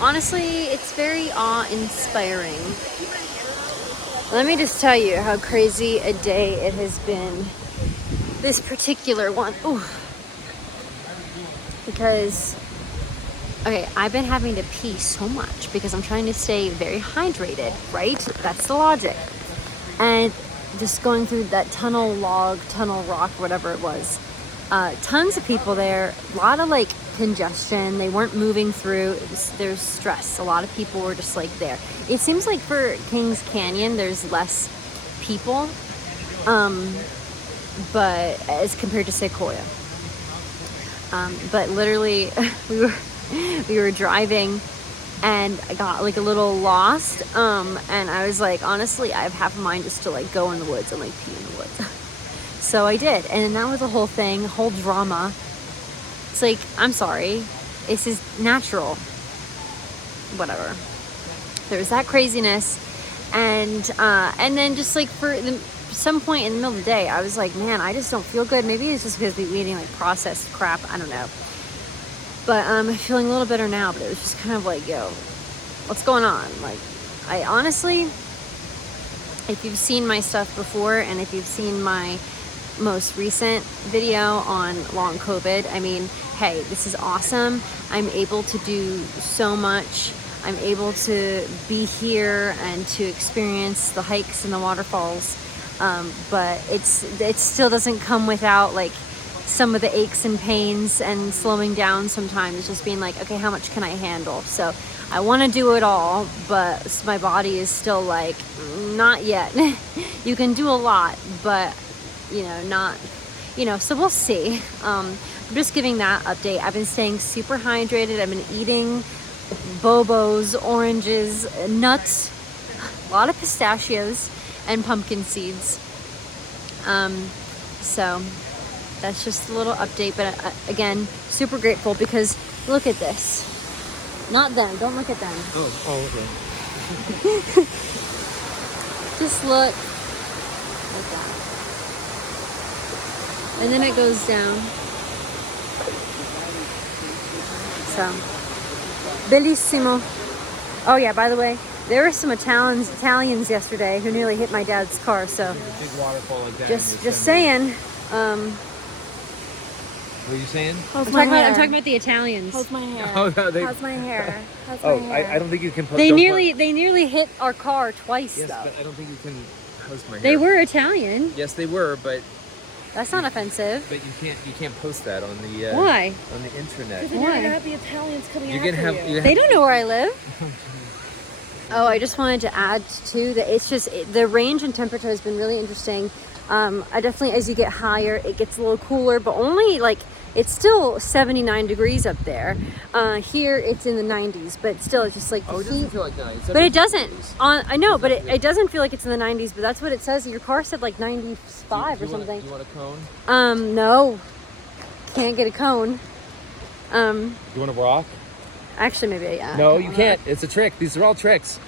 honestly, it's very awe-inspiring. Let me just tell you how crazy a day it has been. This particular one. Ooh. Because, okay, I've been having to pee so much because I'm trying to stay very hydrated, right? That's the logic. And just going through that tunnel rock, whatever it was. Tons of people there, a lot of like congestion. They weren't moving through. There's stress. A lot of people were just like there. It seems like for Kings Canyon, there's less people, but as compared to Sequoia. But literally, we were driving, and I got like a little lost. And I was like, honestly, I have half a mind just to like go in the woods and like pee in the woods. So I did, and that was the whole thing, whole drama. It's like, I'm sorry, this is natural. Whatever. There was that craziness, and then just like for some point in the middle of the day, I was like, man, I just don't feel good. Maybe it's just because we're eating like processed crap. I don't know. But I'm feeling a little better now. But it was just kind of like, yo, what's going on? Like, I honestly, if you've seen my stuff before, and if you've seen my most recent video on long COVID, I mean, hey, this is awesome. I'm able to do so much. I'm able to be here and to experience the hikes and the waterfalls. But it still doesn't come without like some of the aches and pains and slowing down sometimes, just being like, okay, how much can I handle? So I want to do it all, but my body is still like, not yet. You can do a lot, but you know, not, you know, so we'll see. I'm just giving that update. I've been staying super hydrated. I've been eating bobos, oranges, nuts, a lot of pistachios, and pumpkin seeds. So that's just a little update, but again, super grateful because look at this. Not them, don't look at them. Oh, okay. Just look like that. And then it goes down. So, bellissimo. Oh yeah, by the way, there were some Italians yesterday who nearly hit my dad's car, so Big waterfall like that. just saying. What are you saying? How's I'm my talking hair? about the Italians. How's my hair? Oh, no, they. How's my hair? How's my Oh, hair? I don't think you can. They nearly hit our car twice Yes, though. but I don't think you can post my hair. They were Italian. Yes, they were, but That's not offensive. you can't post that on the Why? on the internet. Because then you're gonna have the Italians coming You're after gonna have. you. They don't know where I live. Oh, I just wanted to add too that it's just the range and temperature has been really interesting. I definitely, as you get higher, it gets a little cooler, but only like it's still 79 degrees up there. Here it's in the 90s, but still it's just like the Oh, it heat. doesn't feel like that. But it doesn't. I know, but it doesn't feel like it's in the 90s. But that's what it says. Your car said like 95 or something. Do you want a cone? No, can't get a cone. Do you want a rock? Actually, maybe yeah. No, you can't. It's a trick. These are all tricks.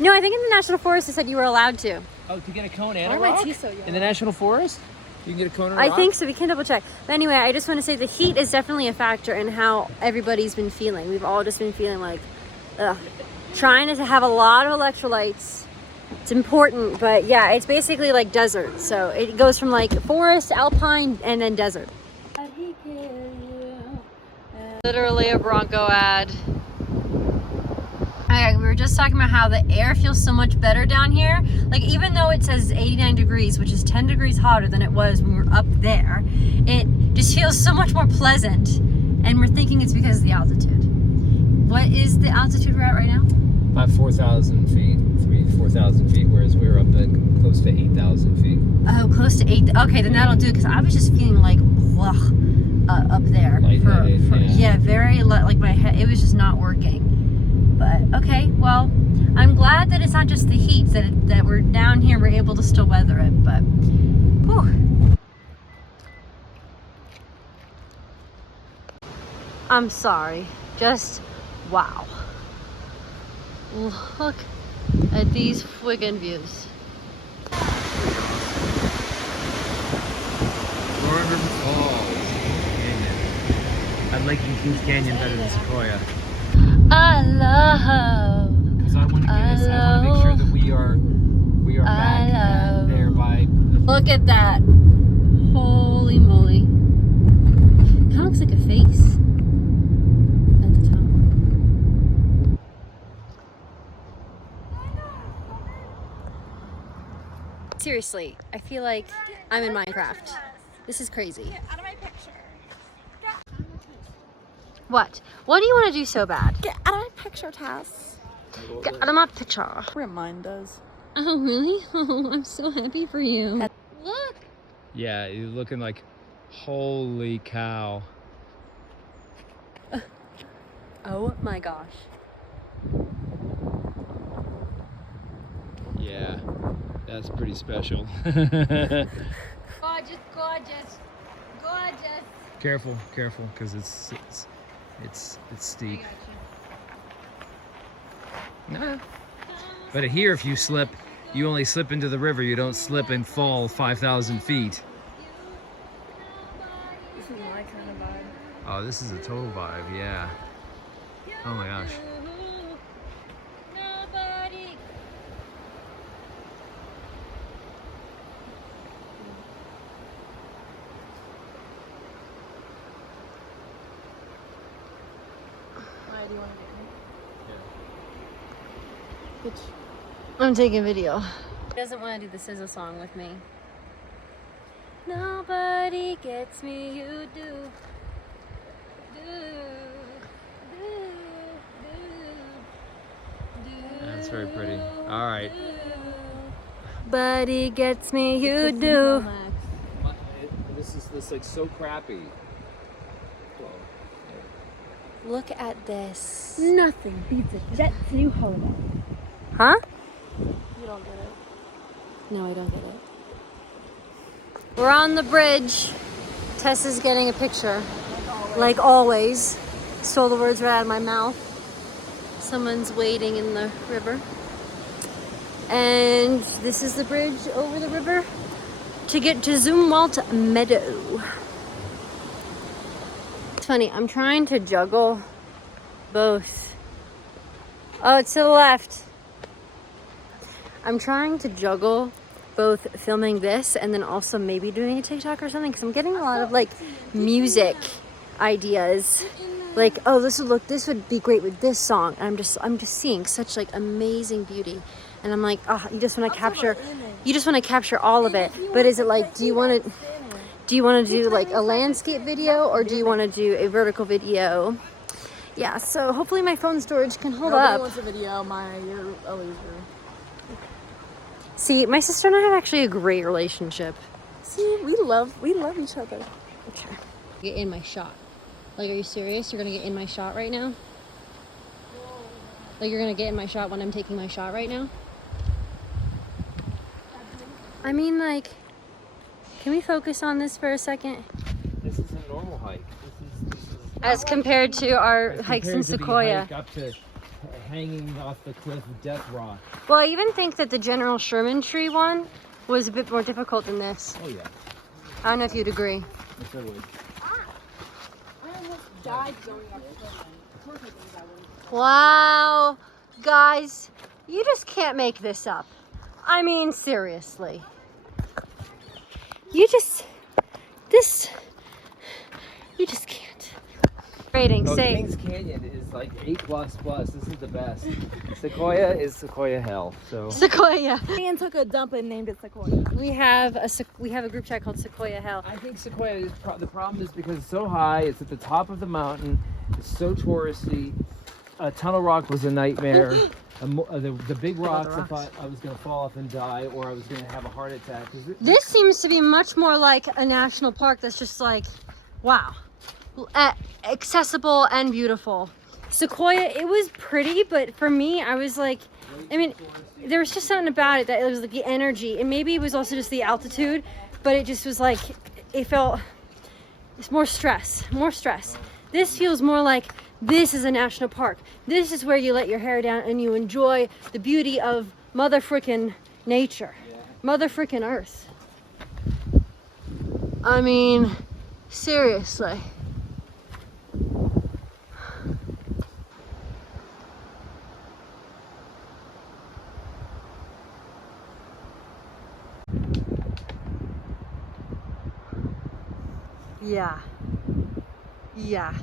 No, I think in the National Forest it said you were allowed to. Oh, to get a cone and Why a are my rock? teeth so yellow? In the National Forest? You can get a cone and a I rock? think so. We can double check. But anyway, I just want to say the heat is definitely a factor in how everybody's been feeling. We've all just been feeling like, ugh. Trying to have a lot of electrolytes It's important, but yeah, it's basically like desert. So it goes from like forest, alpine, and then desert. Literally a Bronco ad. Okay, we were just talking about how the air feels so much better down here. Like even though it says 89 degrees, which is 10 degrees hotter than it was when we were up there, it just feels so much more pleasant. And we're thinking it's because of the altitude. What is the altitude we're at right now? About 4,000 feet, 4,000 feet, whereas we were up at close to 8,000 feet. Oh, close to 8. Okay, then that'll do, because I was just feeling like, up there. Yeah, very, like my head, it was just not working. But, okay, well, I'm glad that it's not just the heat, that we're down here, we're able to still weather it, but, whew. I'm sorry, just, wow. Look at these friggin' views. I'm liking Kings Canyon better than Sequoia. I love. Because I want to make sure that we are back there by. Look at that! Holy moly! Kind of looks like a face at the top. Seriously, I feel like I'm in Minecraft. This is crazy. Get out of my picture. What? What do you want to do so bad? Get out of my picture, Tess. Get out of my picture. Mine does. Oh, really? Oh, I'm so happy for you. Look! Yeah, you're looking like, holy cow. Oh my gosh. Yeah, that's pretty special. Gorgeous, gorgeous, gorgeous. Careful, because it's steep. Nah. But here, if you slip, you only slip into the river. You don't slip and fall 5,000 feet. This is my kind of vibe. Oh, this is a total vibe, yeah. Oh my gosh. Why do you want to get me? I'm taking video. He doesn't want to do the SZA song with me. Nobody gets me, you do. That's very pretty. All right. Nobody gets me, you do. This is like so crappy. Look at this. Nothing beats a jet to holiday. Huh? You don't get it. No, I don't get it. We're on the bridge. Tess is getting a picture. Like always. Stole the words right out of my mouth. Someone's wading in the river. And this is the bridge over the river to get to Zumwalt Meadow. It's funny, I'm trying to juggle both. Oh, it's to the left. I'm trying to juggle both filming this and then also maybe doing a TikTok or something, because I'm getting a lot of like music ideas. Like, oh, this would be great with this song. And I'm just seeing such like amazing beauty. And I'm like, oh, you just want to capture all of it. But is it like, do you want to do like a landscape video, or do you want to do a vertical video? Yeah, so hopefully my phone storage can hold Nobody up. wants a video. You're a loser. See, my sister and I have actually a great relationship. See, we love each other. Okay. Get in my shot. Like, are you serious? You're gonna get in my shot right now? Like, you're gonna get in my shot when I'm taking my shot right now? I mean, like, can we focus on this for a second? This is a normal hike. This is As compared to our hikes in Sequoia. Hike up to hanging off the cliff Death Rock. Well, I even think that the General Sherman tree one was a bit more difficult than this. Oh yeah. I don't know if you'd agree. Yes, I would. I almost died going up there. Wow, guys, you just can't make this up. I mean, seriously. You just can't. Rating, say. Kings Canyon is like 8++. This is the best. Sequoia is Sequoia hell. So. Sequoia. Ian took a dump and named it Sequoia. We have a group chat called Sequoia Hell. I think Sequoia is the problem is because it's so high. It's at the top of the mountain. It's so touristy. Tunnel Rock was a nightmare. The big rocks, I thought I was going to fall off and die, or I was going to have a heart attack. This seems to be much more like a national park that's just like, wow, accessible and beautiful. Sequoia, it was pretty, but for me, I was like, I mean, there was just something about it that it was like the energy, and maybe it was also just the altitude, but it just was like, it felt, it's more stress. This feels more like, this is a national park. This is where you let your hair down and you enjoy the beauty of mother frickin' nature. Mother frickin' earth. I mean, seriously. Yeah.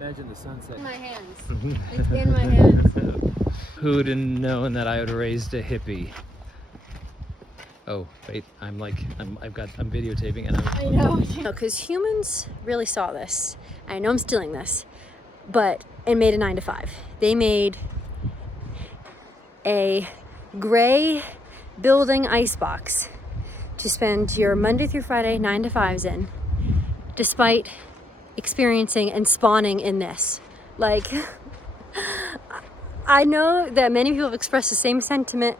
Imagine the sunset. In my hands. It's in my hands. Who would have known that I would have raised a hippie? Oh, wait, I'm videotaping and I know. Because humans really saw this. I know I'm stealing this, and made a 9 to 5. They made a gray building icebox to spend your Monday through Friday 9 to 5s in, despite experiencing and spawning in this. Like, I know that many people have expressed the same sentiment.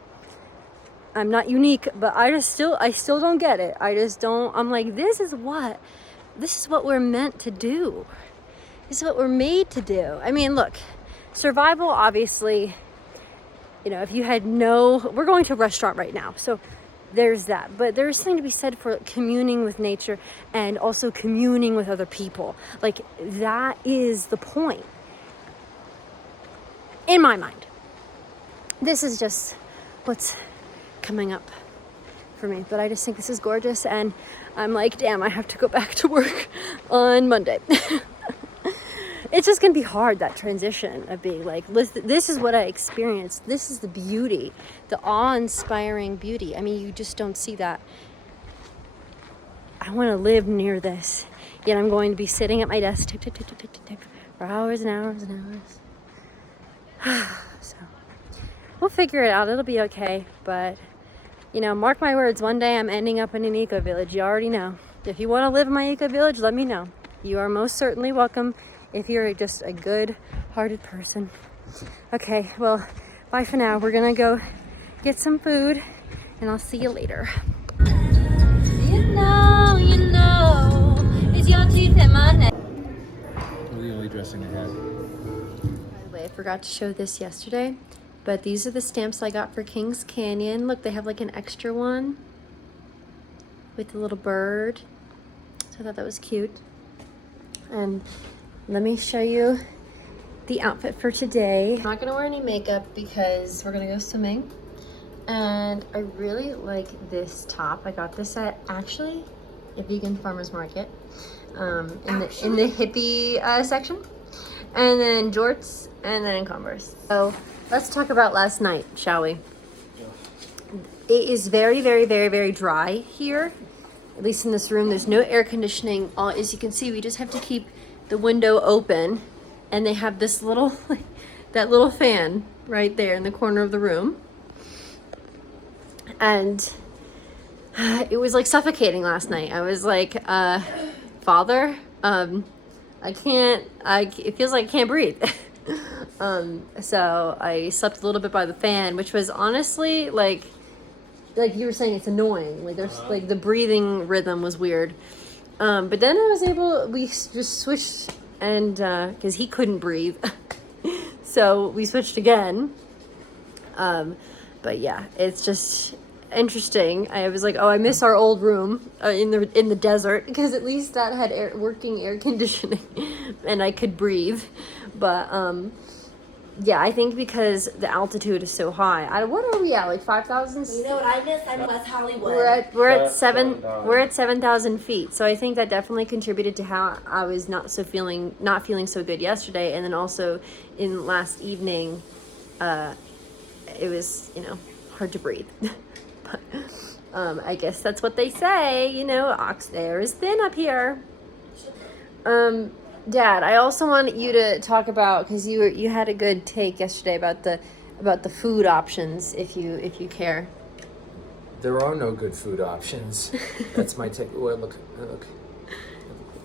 I'm not unique, but I still don't get it. I'm like, this is what we're meant to do. This is what we're made to do. I mean, look, survival, obviously, if you had we're going to a restaurant right now, so there's that. But there's something to be said for communing with nature and also communing with other people. Like, that is the point. In my mind. This is just what's coming up for me. But I just think this is gorgeous, and I'm like, damn, I have to go back to work on Monday. It's just gonna be hard, that transition of being like, this is what I experienced. This is the beauty, the awe-inspiring beauty. I mean, you just don't see that. I want to live near this, yet I'm going to be sitting at my desk type, for hours and hours and hours. So we'll figure it out. It'll be okay. But mark my words, one day I'm ending up in an eco village. You already know. If you want to live in my eco village, let me know. You are most certainly welcome if you're just a good-hearted person. Okay, well, bye for now. We're gonna go get some food, and I'll see you later. It's your teeth in my neck. We're only dressing ahead. By the way, I forgot to show this yesterday, but these are the stamps I got for Kings Canyon. Look, they have like an extra one with a little bird. So I thought that was cute. And let me show you the outfit for today. I'm not gonna wear any makeup because we're gonna go swimming. And I really like this top. I got this at actually a vegan farmer's market in the hippie section. And then jorts, and then Converse. So let's talk about last night, shall we? It is very, very, very, very dry here. At least in this room, there's no air conditioning. As you can see, we just have to keep the window open, and they have this little, that little fan right there in the corner of the room. And it was like suffocating last night. I was like, Father, it feels like I can't breathe. So I slept a little bit by the fan, which was honestly like you were saying, it's annoying. Like there's like the breathing rhythm was weird. But then we just switched, and because he couldn't breathe, so we switched again. But yeah, it's just interesting. I was like, oh, I miss our old room in the desert, because at least that had working air conditioning and I could breathe. But Yeah, I think because the altitude is so high. What are we at? Like 5,000? You know what I miss? I'm West Hollywood. We're at 7,000 feet. So I think that definitely contributed to how I was not feeling so good yesterday, and then also in last evening, it was hard to breathe. But I guess that's what they say. Ox air is thin up here. Dad, I also want you to talk about, because you had a good take yesterday about the food options, if you care. There are no good food options. That's my take. Oh, look.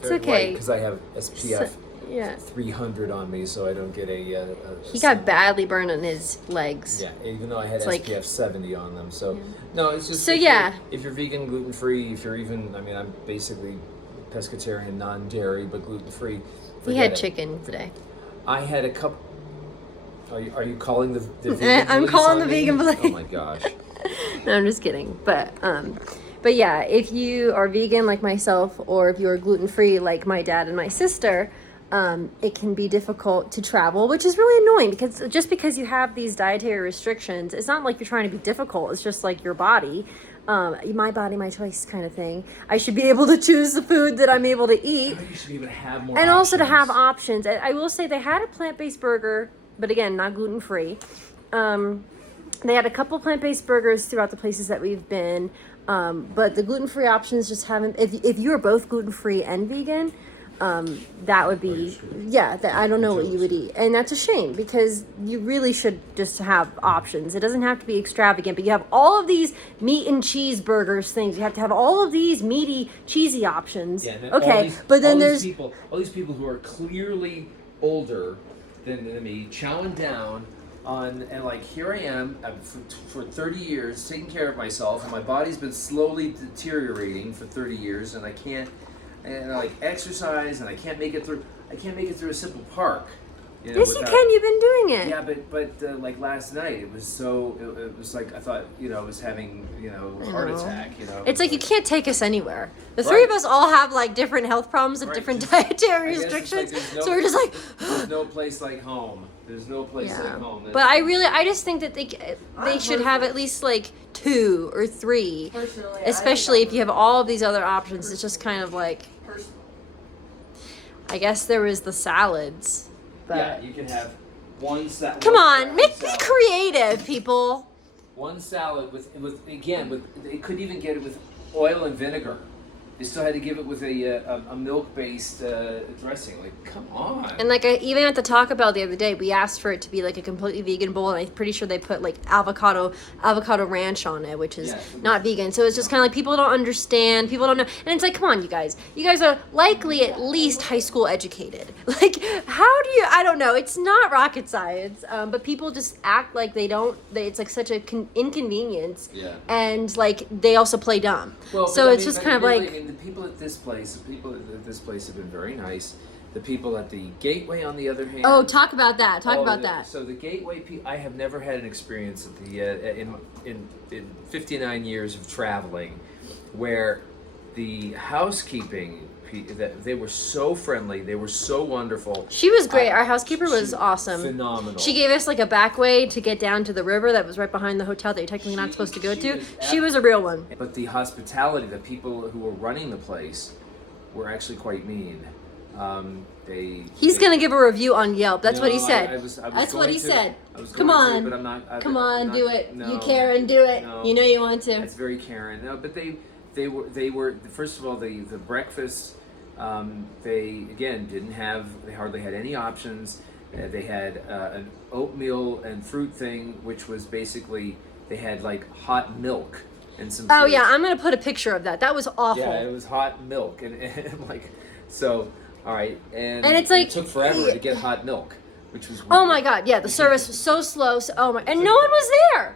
It's okay. Because I have SPF Yeah. 300 on me, so I don't get a He got badly burned on his legs. Yeah, even though I had It's like- SPF 70 on them. So, no, it's just... So, If you're vegan, gluten-free, if you're even... I mean, I'm basically pescatarian, non-dairy, but gluten-free. He had chicken today. I had a couple... Are you calling the vegan I'm police calling on the me? vegan police. Oh, my gosh. No, I'm just kidding. But yeah, if you are vegan like myself, or if you're gluten-free like my dad and my sister, it can be difficult to travel, which is really annoying, because just because you have these dietary restrictions, it's not like you're trying to be difficult. It's just like your body, my body, my choice kind of thing. I should be able to choose the food that I'm able to eat. You should be able to have more And also to options. have options. I will say they had a plant-based burger, but again, not gluten-free. They had a couple plant-based burgers throughout the places that we've been, but the gluten-free options just haven't. If you are both gluten-free and vegan, that would be, I don't know what you would eat. And that's a shame, because you really should just have options. It doesn't have to be extravagant, but you have all of these meat and cheeseburgers things. You have to have all of these meaty, cheesy options. Yeah, and then okay, but then all there's... these people who are clearly older than me, chowing down on, and like, here I am for 30 years taking care of myself, and my body's been slowly deteriorating for 30 years, and I can't, and I like exercise, and I can't make it through a simple park. Yes, you can. You've been doing it. Yeah, but like last night, it was like I thought, I was having, heart attack, It's like you can't take us anywhere. The three of us all have like different health problems and different dietary I guess it's restrictions. like So we're just like, there's no place like home. There's no place like home. But I just think that they should have at least like 2 or 3. Personally, Especially if you have all of these other options. It's just kind of like, I guess there was the salads. But yeah, you can have one salad. come on, be creative, people. One salad with they couldn't even get it with oil and vinegar. They still had to give it with a milk-based dressing. Like, come on. And like even at the Taco Bell the other day, we asked for it to be like a completely vegan bowl, and I'm pretty sure they put like avocado ranch on it, which is not vegan. So it's just kind of like people don't understand, people don't know, and it's like, come on, you guys are likely at least high school educated. Like, how do you? I don't know. It's not rocket science, but people just act like they don't. It's like such a inconvenience, and like they also play dumb. Well, so it's just kind of really, like. the people at this place have been very nice. The people at the Gateway, on the other hand. Oh, talk about that. Talk about that. So the Gateway, I have never had an experience at the in 59 years of traveling, where the housekeeping, that they were so friendly, they were so wonderful. She was great. Our housekeeper was awesome. Phenomenal. She gave us like a back way to get down to the river that was right behind the hotel that you're technically not supposed to go to. She was a real one. But the hospitality, the people who were running the place were actually quite mean. He's gonna give a review on Yelp. That's what he said. I was That's what he said. Come on. but I'm not. Come on, do it. No, you Karen, do it. No. You know you want to. That's very Karen. No, but they were first of all the breakfast. They hardly had any options. They had an oatmeal and fruit thing, which was basically they had like hot milk and some. Oh fruit. yeah, I'm gonna put a picture of that. That was awful. Yeah, it was hot milk and like so. All right, and it's like it took forever to get hot milk, which was weird. Oh my god, yeah, the service was so slow. And no one was there.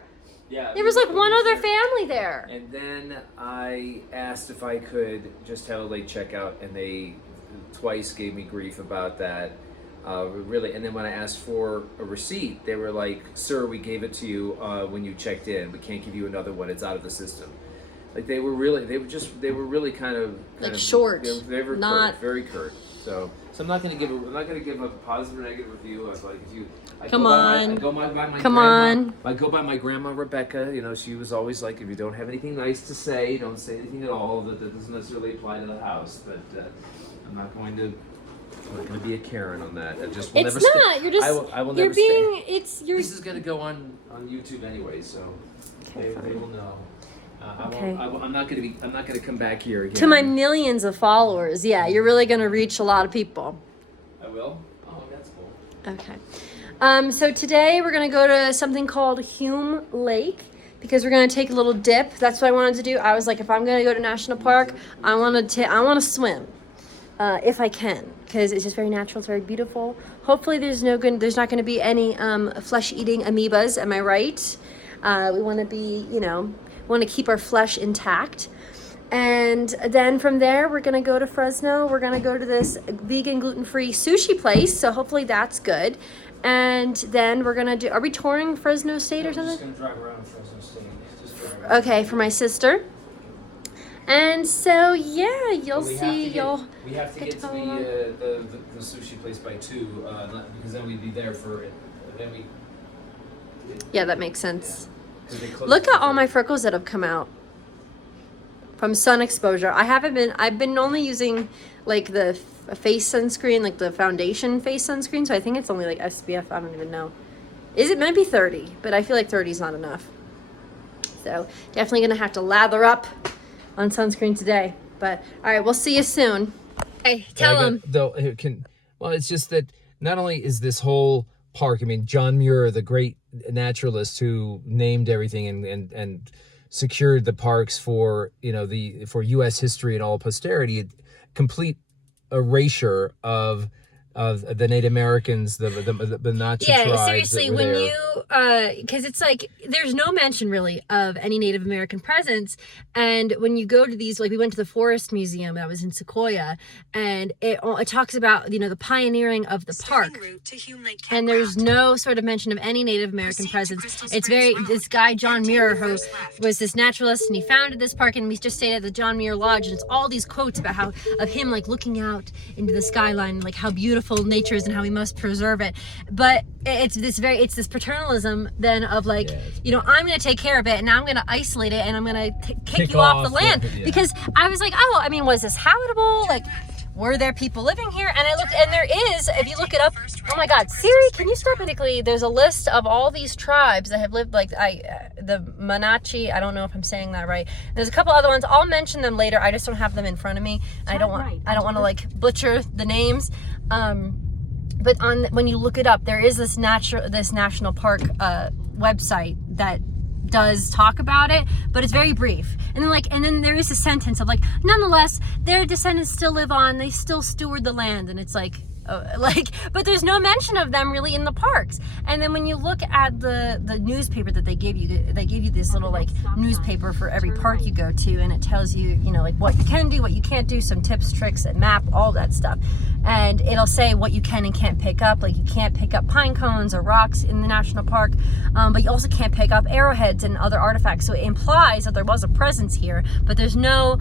Yeah, There was like one other family there. And then I asked if I could just have a late checkout, and they twice gave me grief about that. Really, and then when I asked for a receipt, they were like, "Sir, we gave it to you when you checked in. We can't give you another one. It's out of the system." Like they were really kind of short. They were not curt, very curt. So I'm not going to give a positive or negative review. I was like, I Come go on. by my Come grandma. on. I go by my grandma Rebecca. You know, she was always like, if you don't have anything nice to say, don't say anything at all. That doesn't necessarily apply to the house. But I'm not going to be a Karen on that. You're just. I will you're never being. This is going to go on YouTube anyway, so they will know. Okay. I'm not going to come back here again. To my millions of followers, yeah, you're really going to reach a lot of people. I will? Oh, that's cool. Okay. So today we're going to go to something called Hume Lake because we're going to take a little dip. That's what I wanted to do. I was like, if I'm going to go to National Park, I want to swim if I can because it's just very natural. It's very beautiful. Hopefully there's not going to be any flesh-eating amoebas. Am I right? We want to be, want to keep our flesh intact. And then from there, we're going to go to Fresno. We're going to go to this vegan, gluten-free sushi place. So hopefully that's good. And then we're going to are we touring Fresno State or something? Just going to drive around Fresno State. Okay, for my sister. And so, yeah, you'll see. We have to get to the sushi place by 2, because then we'd be there for it. Yeah, that makes sense. Yeah. Look at all my freckles that have come out from sun exposure. I've been only using like the face sunscreen, like the foundation face sunscreen. So I think it's only like SPF. I don't even know. It might be 30, but I feel like 30 is not enough. So definitely going to have to lather up on sunscreen today. But all right, we'll see you soon. Hey, tell them. Well, it's just that not only is this whole park, I mean, John Muir, the great naturalist who named everything and secured the parks for, for U.S. history and all posterity, complete erasure of the Native Americans, the Nazi tribes. Yeah, seriously, when there. you, because it's like, there's no mention really of any Native American presence. And when you go to these, like we went to the Forest Museum that was in Sequoia, and it talks about, the pioneering of the park. And there's no sort of mention of any Native American presence. It's this guy, John Muir, who was this naturalist, and he founded this park, and we just stayed at the John Muir Lodge, and it's all these quotes about of him like looking out into the skyline, like how beautiful nature is and how we must preserve it. But it's this paternalism then of like, I'm going to take care of it, and now I'm going to isolate it, and I'm going to kick you off the land. Because I was like, was this habitable? Like, were there people living here? And I looked, and there is, if you look it up, oh my God, Siri, can you stop critically? There's a list of all these tribes that have lived, like the Manachi, I don't know if I'm saying that right. There's a couple other ones. I'll mention them later. I just don't have them in front of me. I don't want to like butcher the names. But when you look it up, there is this national park website that does talk about it, but it's very brief. And then there is a sentence of like, nonetheless, their descendants still live on. They still steward the land, and it's like. But there's no mention of them really in the parks. And then when you look at the newspaper that they give you this little like newspaper for every park you go to, and it tells you, like what you can do, what you can't do, some tips, tricks, and map, all that stuff. And it'll say what you can and can't pick up. Like you can't pick up pine cones or rocks in the national park, but you also can't pick up arrowheads and other artifacts. So it implies that there was a presence here, but there's no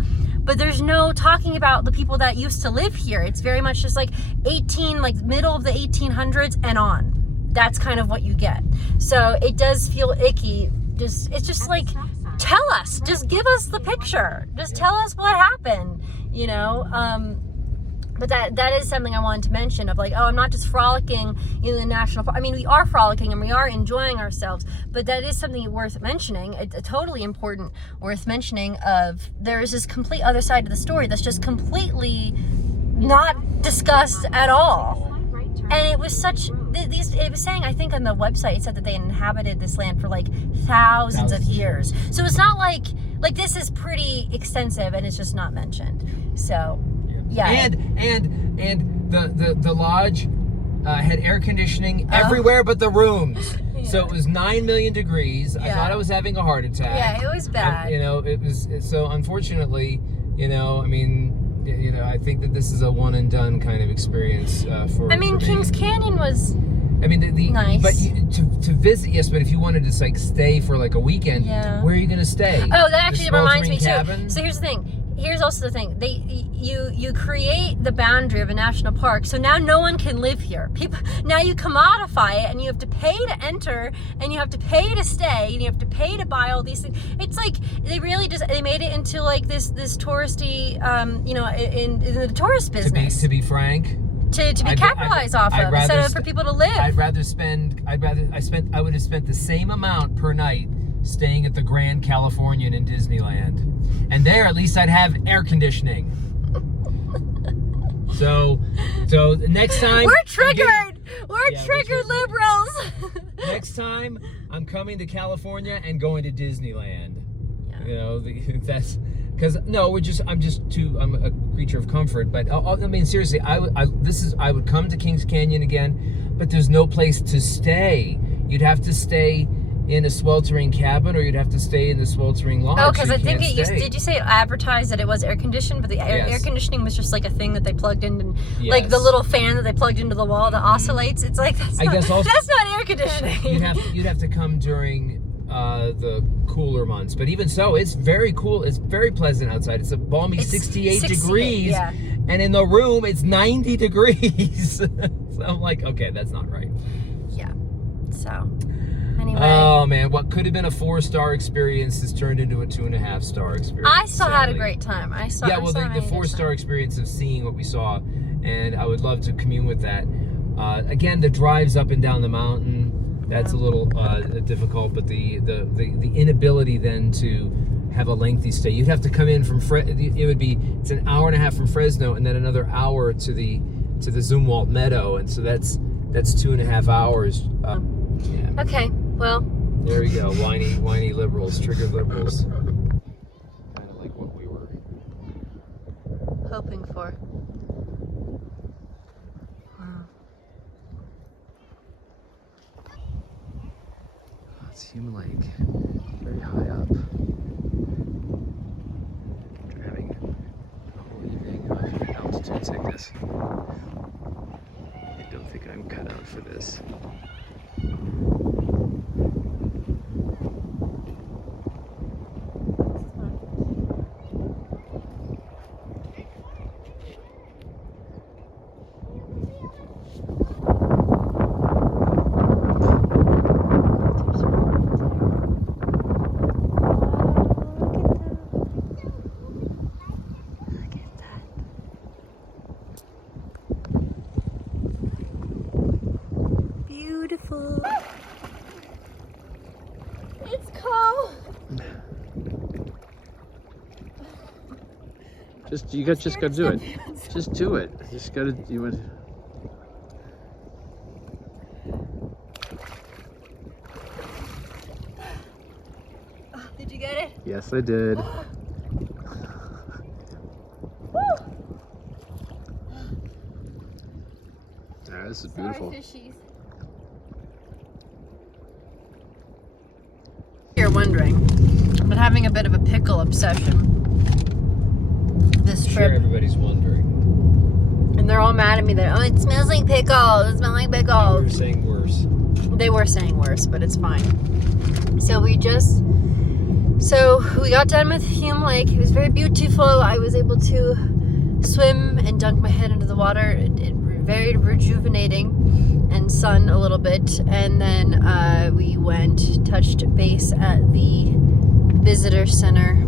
talking about the people that used to live here. It's very much just like middle of the 1800s and on. That's kind of what you get. So it does feel icky. It's just like, tell us, just give us the picture. Just tell us what happened, But that is something I wanted to mention of like, I'm not just frolicking in the national park. I mean, we are frolicking and we are enjoying ourselves, but that is something worth mentioning. It's totally important, worth mentioning of there is this complete other side of the story that's just completely not discussed at all. And it was it was saying, I think on the website, it said that they inhabited this land for like thousands of years. So it's not like this is pretty extensive and it's just not mentioned. So yeah. And the lodge had air conditioning everywhere but the rooms. Yeah. So it was 9 million degrees. Yeah. I thought I was having a heart attack. Yeah, it was bad. It was so unfortunately, I think that this is a one and done kind of experience for Kings Canyon was nice. But to visit, yes, but if you wanted to like stay for like a weekend, where are you going to stay? Oh, that actually reminds me cabin? too. So here's the thing. here's also the thing. You create the boundary of a national park, so now no one can live here. Now you commodify it, and you have to pay to enter, and you have to pay to stay, and you have to pay to buy all these things. It's like they made it into like this touristy, in the tourist business. To be frank, to be capitalized off of instead of for people to live. I would have spent the same amount per night staying at the Grand Californian in Disneyland, and there at least I'd have air conditioning. So next time we're triggered. We're triggered liberals. Next time I'm coming to California and going to Disneyland. Yeah. You know, that's because I'm a creature of comfort. But I mean, seriously, I would come to Kings Canyon again, but there's no place to stay. You'd have to stay in a sweltering cabin, or you'd have to stay in the sweltering lodge. Oh, because I think did you say it advertised that it was air conditioned, but the air conditioning was just like a thing that they plugged in, and like the little fan that they plugged into the wall that oscillates. It's like that's not air conditioning. You'd have to come during the cooler months, but even so, it's very cool. It's very pleasant outside. It's a balmy 68 degrees, and in the room it's 90 degrees. So I'm like, okay, that's not right. Yeah. So. Anyway. Oh man, what could have been a 4-star experience has turned into a 2.5-star experience. I still had a great time. The 4-star experience of seeing what we saw, and I would love to commune with that. Again, the drives up and down the mountain, that's a little difficult, but the inability then to have a lengthy stay. You'd have to come in from it's an hour and a half from Fresno, and then another hour to the Zumwalt Meadow, and so that's 2.5 hours. Yeah. Okay, well. There we go, whiny liberals, triggered liberals. Kind of like what we were hoping for. Wow. It's Hume Lake, very high up. After having a whole evening of altitude sickness, I don't think I'm cut out for this. Beautiful. It's cold. You just gotta do it. Just do it. Just gotta do it. Did you get it? Yes, I did. Yeah, this is beautiful. You're wondering, I've been having a bit of a pickle obsession this trip. Sure, everybody's wondering. And they're all mad at me that, it smells like pickles. It smells like pickles. They were saying worse. They were saying worse, but it's fine. So we got done with Hume Lake. It was very beautiful. I was able to swim and dunk my head into the water. It very rejuvenating, and sun a little bit. And then we touched base at the visitor center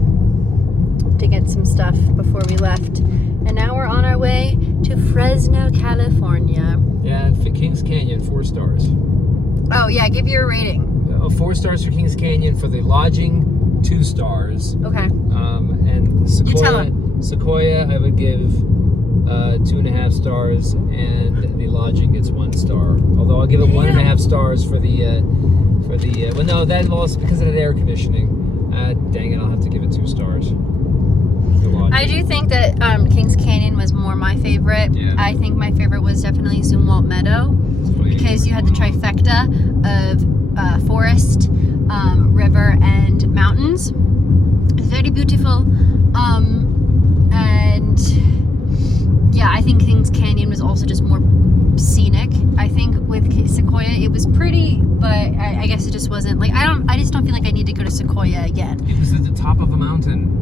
to get some stuff before we left. And now we're on our way to Fresno, California. Yeah, for Kings Canyon, 4 stars. Oh yeah, give your rating. 4 stars for Kings Canyon. For the lodging, 2 stars. Okay. And Sequoia, I would give 2.5 stars, and the lodging gets 1 star. Although I'll give it 1.5 stars for the well, no, that was because of the air conditioning. Dang it, I'll have to give it 2 stars. I do think that Kings Canyon was more my favorite. Yeah. I think my favorite was definitely Zumwalt Meadow, because you had the trifecta of forest, river, and mountains. It's very beautiful. And yeah, I think Kings Canyon was also just more scenic. I think with Sequoia it was pretty, but I guess it just wasn't like I just don't feel like I need to go to Sequoia again. It was at the top of a mountain.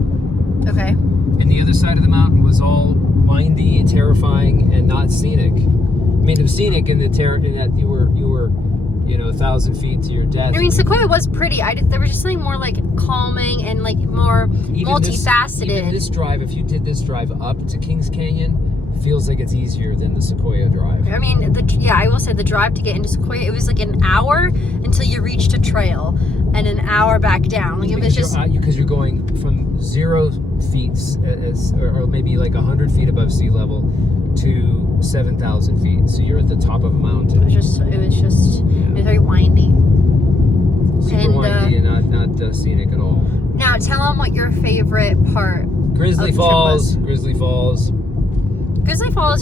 Okay. and the other side of the mountain was all windy, terrifying, and not scenic. I mean, it was scenic in that you were 1,000 feet to your death. I mean, Sequoia was pretty. There was just something more like calming and like more multifaceted. Even this drive, if you did this drive up to Kings Canyon, feels like it's easier than the Sequoia drive. I mean, I will say the drive to get into Sequoia, it was like an hour until you reached a trail and an hour back down. Like, it was just because you're going from 0 feet or maybe like 100 feet above sea level to 7,000 feet. So you're at the top of a mountain. it was very windy. Super windy and not scenic at all. Now tell them what your favorite part. Grizzly Falls. Grizzly Falls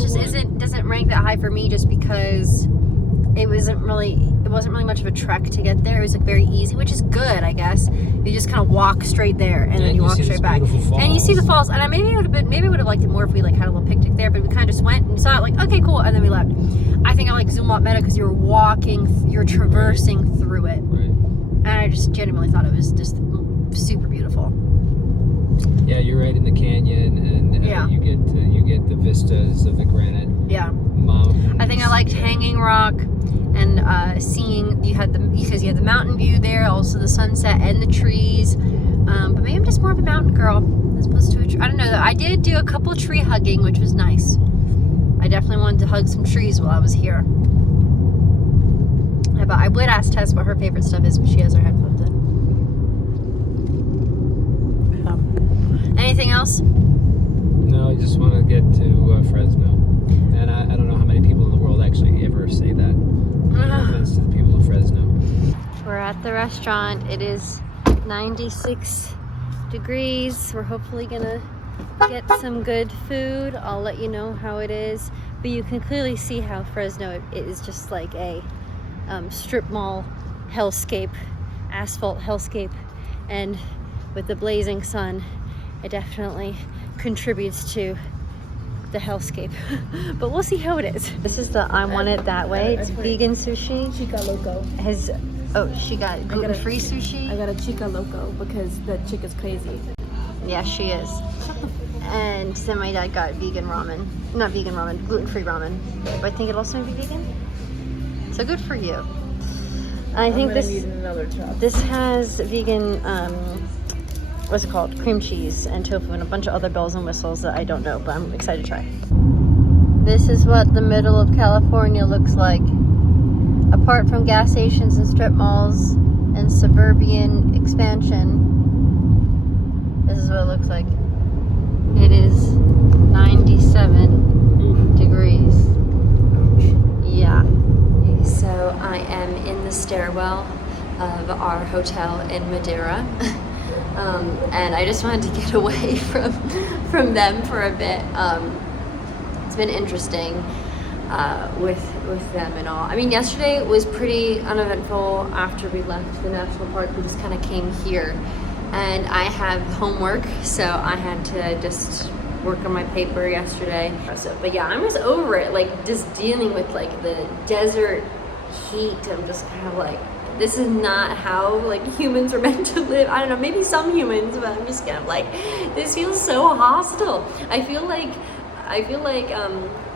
just doesn't rank that high for me, just because it wasn't really much of a trek to get there. It was like very easy, which is good, I guess. You just kind of walk straight there and then you walk straight back, and you see the falls. And maybe I would have liked it more if we like had a little picnic there, but we kind of just went and saw it, like, okay, cool, and then we left. I think I like Zumwalt Meadow because you're traversing through it, right. and I just genuinely thought it was just super beautiful. Yeah, you're right in the canyon, and you get the vistas of the granite mountains. I think I liked Hanging Rock and seeing you had the mountain view there, also the sunset and the trees. But maybe I'm just more of a mountain girl as opposed to a tree. I don't know though. I did do a couple tree hugging, which was nice. I definitely wanted to hug some trees while I was here. But I would ask Tess what her favorite stuff is, but she has her headphones in. Anything else? No, I just want to get to Fresno. And I don't know how many people in the world actually ever say that. No offense to the people of Fresno. We're at the restaurant. It is 96 degrees. We're hopefully gonna get some good food. I'll let you know how it is. But you can clearly see how Fresno it is just like a strip mall hellscape, asphalt hellscape. And with the blazing sun, it definitely contributes to the hellscape. But we'll see how it is. This is the I Want It That Way. It's vegan sushi. Chica Loco. She got gluten-free sushi. I got a Chica Loco because the chick is crazy. Yeah, she is. And then my dad got vegan ramen. Not vegan ramen, gluten-free ramen. But I think it'll also be vegan. So good for you. I think this has vegan what's it called? Cream cheese and tofu and a bunch of other bells and whistles that I don't know, but I'm excited to try. This is what the middle of California looks like. Apart from gas stations and strip malls and suburban expansion, this is what it looks like. It is 97 degrees. Yeah. So I am in the stairwell of our hotel in Madeira. And I just wanted to get away from them for a bit. It's been interesting with them and all. I mean, yesterday was pretty uneventful. After we left the national park, we just kind of came here, and I have homework, so I had to just work on my paper yesterday. But yeah, I'm just over it. Like, just dealing with like the desert heat. I'm just kind of like, this is not how like humans are meant to live. I don't know, maybe some humans, but I'm just kind of like, this feels so hostile. I feel like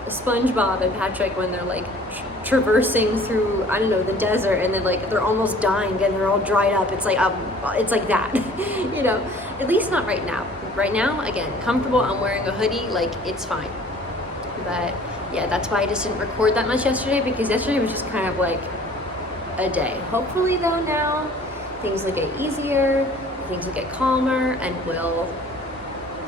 SpongeBob and Patrick when they're like traversing through, I don't know, the desert, and then like they're almost dying and they're all dried up. It's like that, you know. At least not right now. Right now, again, comfortable. I'm wearing a hoodie, like it's fine. But yeah, that's why I just didn't record that much yesterday, because yesterday was just kind of like a day. Hopefully though, now things will get easier, things will get calmer, and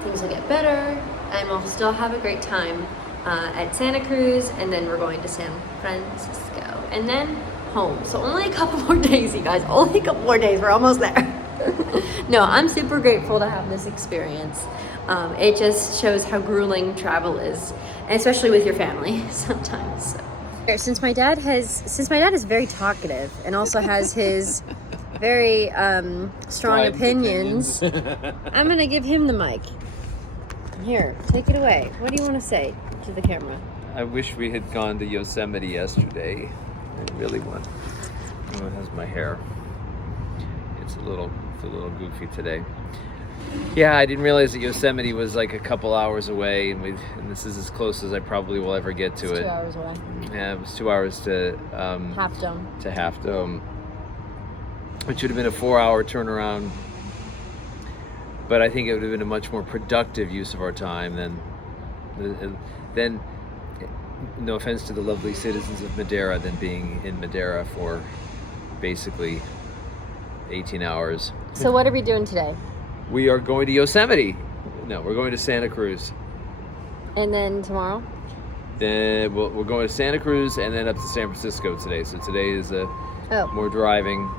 things will get better, and we'll still have a great time at Santa Cruz, and then we're going to San Francisco, and then home. So only a couple more days, you guys. Only a couple more days. We're almost there. No, I'm super grateful to have this experience. It just shows how grueling travel is, and especially with your family sometimes. So. Since my dad is very talkative and also has his very strong opinions, I'm gonna give him the mic. Here, take it away. What do you want to say to the camera? I wish we had gone to Yosemite yesterday. I really want. Oh, it has my hair. It's a little goofy today. Yeah, I didn't realize that Yosemite was like a couple hours away, and this is as close as I probably will ever get to It's it. 2 hours away. Yeah, it was 2 hours to Half Dome. Half Dome, which would have been a 4-hour turnaround. But I think it would have been a much more productive use of our time than no offense to the lovely citizens of Madeira, than being in Madeira for basically 18 hours. So what are we doing today? We are going to Yosemite. No, we're going to Santa Cruz. And then tomorrow? Then we're going to Santa Cruz and then up to San Francisco today. So today is more driving.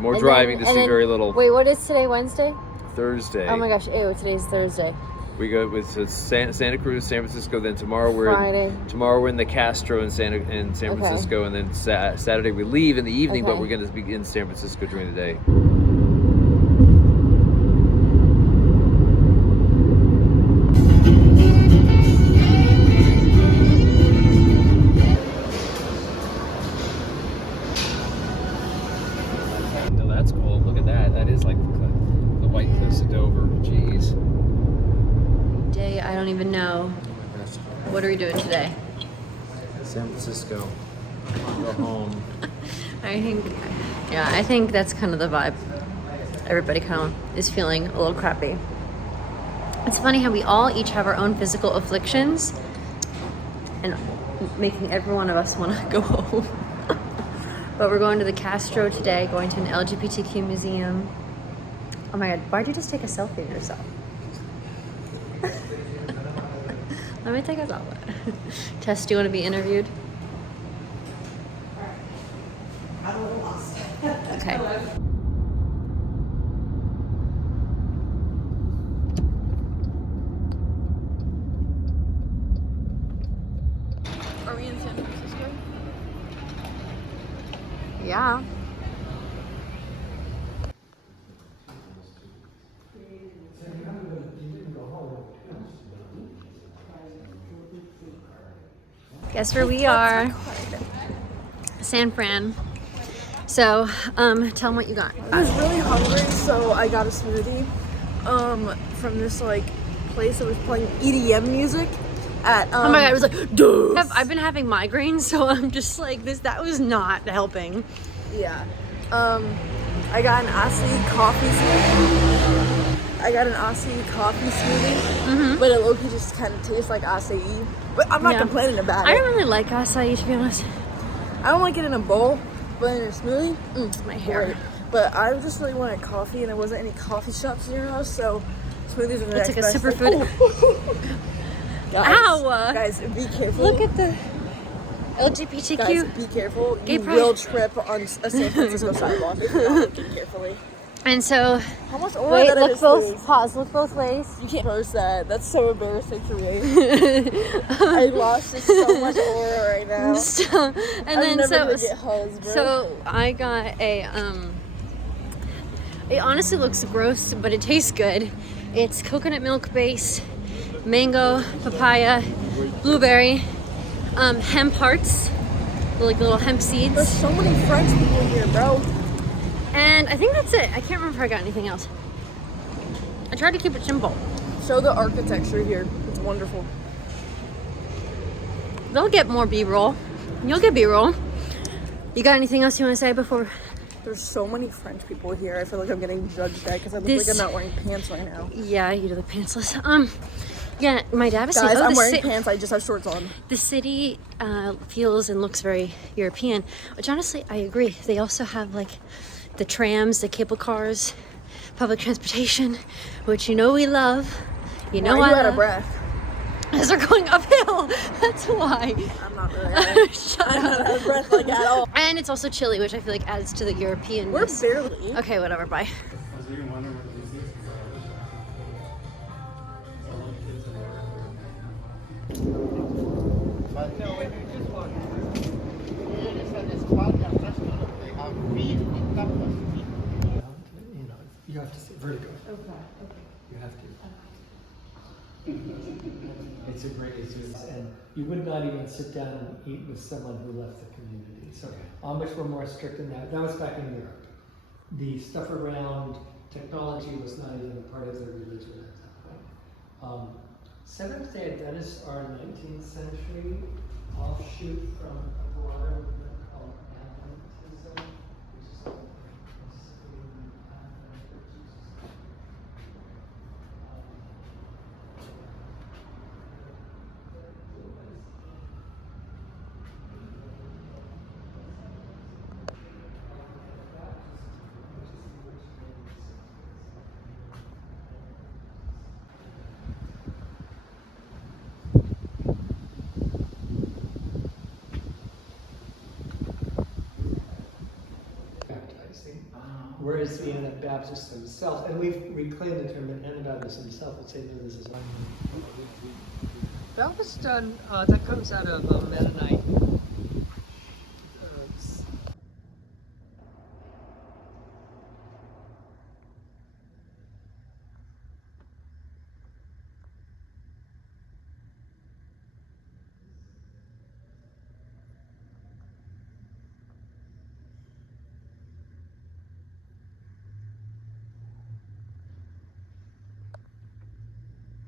More And driving then- to and see then- very little. Wait, what is today, Wednesday? Thursday. Oh my gosh, ew, today's Thursday. We go with Santa Cruz, San Francisco. Then tomorrow Friday. Tomorrow we're in the Castro in San Francisco, and then Saturday we leave in the evening, but Okay. we're going to be in San Francisco during the day. No, that's cool. Look at that. That is like the White Cliffs of Dover. Jeez. Day, I don't even know. What are we doing today? San Francisco. Go home. I think that's kind of the vibe. Everybody kind of is feeling a little crappy. It's funny how we all each have our own physical afflictions and making every one of us want to go home. But we're going to the Castro today, going to an LGBTQ museum. Oh my God, why'd you just take a selfie of yourself? Let me take a selfie. Tess, do you want to be interviewed? Okay. Are we in San Francisco? Yeah. Guess where we are? San Fran. So, tell them what you got. I was really hungry, so I got a smoothie from this like place that was playing EDM music at Oh my God, it was like, dude. I've been having migraines, so I'm just like, that was not helping. Yeah. I got an Odyssey coffee smoothie. But it low-key just kind of tastes like acai. But I'm not complaining about I it. don't really like acai, to be honest. I don't like it in a bowl, but in a smoothie, My hair. great. But I just really wanted coffee, and there wasn't any coffee shops near us, so smoothies are the It's next like a best superfood. thing. Guys, Ow! Guys, be careful. Look at the LGBTQ. Guys, be careful. Gay You pride. will trip on a San Francisco sidewalk if you're not looking carefully. And so, How much oil wait, that look is, both, please? pause, look both ways. You can't post that. That's so embarrassing for me. I lost just so much aura right now. So, and I'm then never so, gonna get hosed, bro. so I got a, it honestly looks gross, but it tastes good. It's coconut milk base, mango, papaya, blueberry, hemp hearts, like little hemp seeds. There's so many French people here, bro. And I think that's it. I can't remember if I got anything else. I tried to keep it simple. Show the architecture here. It's wonderful. They'll get more B-roll. You'll get B-roll. You got anything else you want to say before? There's so many French people here. I feel like I'm getting judged at because I look like I'm not wearing pants right now. Yeah, you do the pantsless. Yeah, my dad was Guys, saying, I'm wearing pants. I just have shorts on. the city feels and looks very European, which honestly, I agree. They also have like the trams, the cable cars, public transportation, which you know we love. You know Why are you I out love. of breath? As they're going uphill. That's why. I'm not really. Shut I'm not up. out of breath like at all. And it's also chilly, which I feel like adds to the European. We're barely. Okay, whatever. Bye. You have to say vertigo. Okay. You have to. It's a great experience, and you would not even sit down and eat with someone who left the community. So Amish were more strict in that. That was back in Europe. The stuff around technology was not even a part of their religion at that point. Seventh-day Adventists are a 19th century offshoot from a broader movement called Adventism, which is participating in Advent of Jesus. Baptizing, whereas the Anabaptists themselves, and we've reclaimed the term, and Anabaptists themselves would say, no, this is not. That was done, that comes out of Mennonite.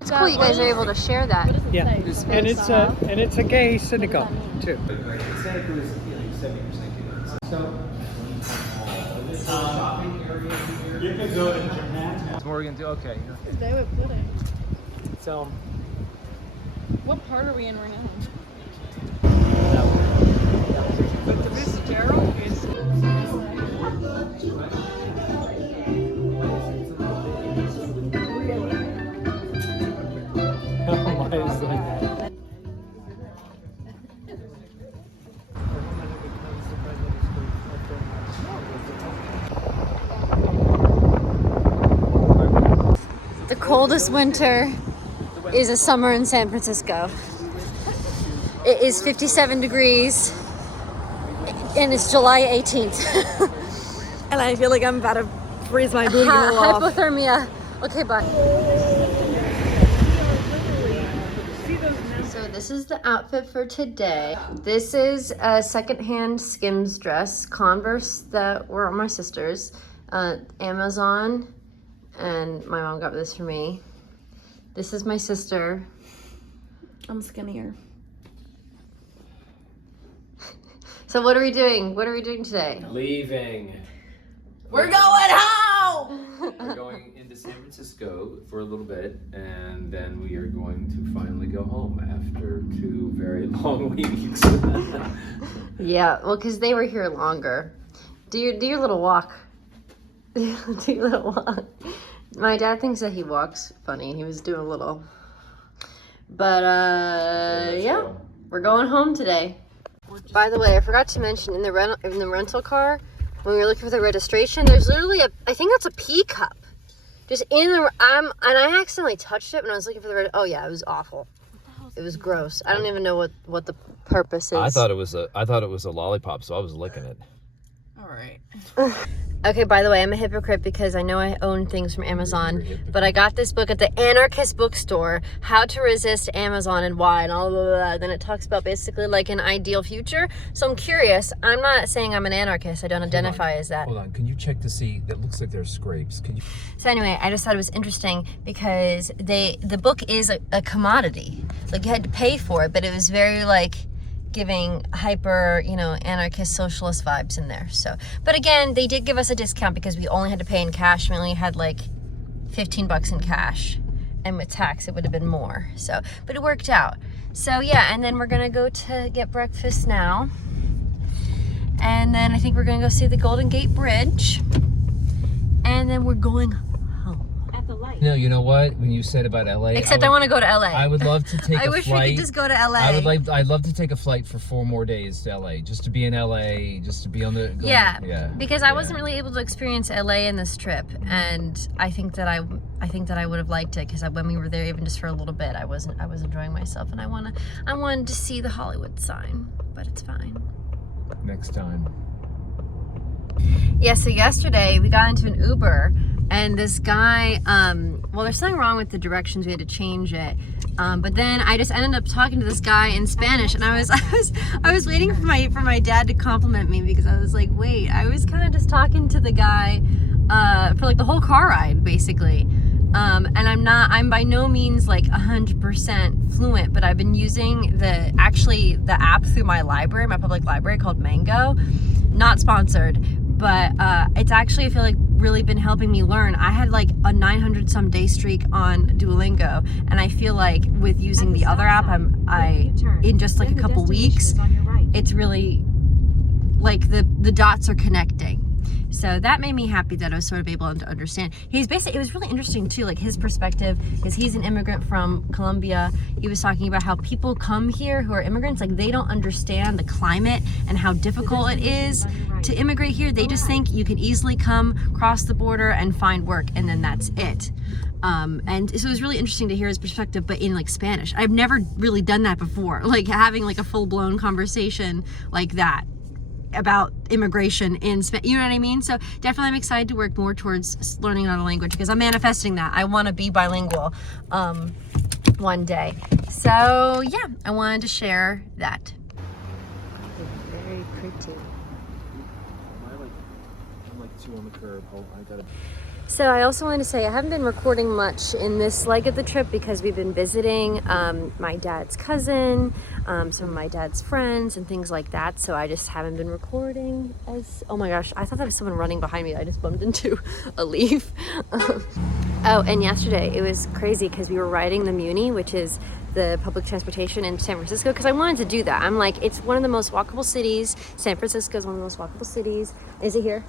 It's cool you guys are able to share that. Yeah, and it's a gay synagogue too. So, you can go to Germantown. Morgan, okay. They would put it. So, What part are we in right now? but the Fitzgerald is. Why is that? The coldest winter is a summer in San Francisco. It is 57 degrees and it's July 18th. And I feel like I'm about to freeze my booty hole off. Hypothermia. Okay, bye. So this is the outfit for today. This is a secondhand Skims dress, Converse that were my sister's, Amazon, and my mom got this for me. This is my sister. I'm skinnier. So what are we doing? What are we doing today? Leaving. We're going home! We're going into San Francisco for a little bit, and then we are going to finally go home after 2 very long weeks. Yeah, well, because they were here longer. Do your little walk. Do your little walk. My dad thinks that he walks funny. He was doing a little. But, yeah, we're going home today. By the way, I forgot to mention in the rental car, when we were looking for the registration, there's literally I think that's a pea cup. Just in the, and I accidentally touched it when I was looking for the oh yeah, it was awful. It was gross. I don't even know what the purpose is. I thought it was a lollipop, so I was licking it. All right. Okay, by the way, I'm a hypocrite because I know I own things from Amazon, but I got this book at the Anarchist bookstore, How to Resist Amazon and Why, and all of that. Then it talks about basically like an ideal future. So I'm curious. I'm not saying I'm an anarchist. I don't identify as that. Hold on, can you check to see? That looks like there's scrapes. Can you? So anyway, I just thought it was interesting because the book is a commodity. Like you had to pay for it, but it was very like giving hyper, anarchist socialist vibes in there. So, but again, they did give us a discount because we only had to pay in cash. We only had like $15 in cash, and with tax it would have been more. So, but it worked out. So yeah, and then we're gonna go to get breakfast now, and then I think we're gonna go see the Golden Gate Bridge, and then we're going home. No, you know what? When you said about LA, Except I want to go to LA. I would love to take I a wish flight. we could just go to LA. I'd love to take a flight for 4 more days to LA, just to be in LA, just to be on the. Yeah. Because I wasn't really able to experience LA in this trip, and I think that I would have liked it because when we were there, even just for a little bit, I was enjoying myself, and I wanted to see the Hollywood sign, but it's fine. Next time. Yeah. So yesterday we got into an Uber. And this guy, well, there's something wrong with the directions. We had to change it. But then I just ended up talking to this guy in Spanish, and I was waiting for my dad to compliment me because I was like, wait, I was kind of just talking to the guy for like the whole car ride, basically. And I'm by no means like 100% fluent, but I've been using the app through my library, my public library, called Mango. Not sponsored, but it's actually, I feel like, really been helping me learn. I had like a 900 some day streak on Duolingo, and I feel like with using the other app, in just like a couple weeks, it's really like the dots are connecting. So that made me happy that I was sort of able to understand. It was really interesting too, like his perspective, because he's an immigrant from Colombia. He was talking about how people come here who are immigrants, like they don't understand the climate and how difficult it is to immigrate here. They just think you can easily come cross the border and find work, and then that's it. And so it was really interesting to hear his perspective, but in like Spanish. I've never really done that before, like having like a full-blown conversation like that about immigration in Spain, you know what I mean? So definitely I'm excited to work more towards learning another language, because I'm manifesting that. I want to be bilingual one day. So yeah, I wanted to share that. Very pretty. I'm like 2 on the curb. So I also wanted to say I haven't been recording much in this leg of the trip because we've been visiting my dad's cousin, some of my dad's friends and things like that. So I just haven't been recording oh my gosh, I thought that was someone running behind me. I just bumped into a leaf. Oh, and yesterday it was crazy because we were riding the Muni, which is the public transportation in San Francisco, because I wanted to do that. I'm like, it's one of the most walkable cities. San Francisco is one of the most walkable cities. Is it here?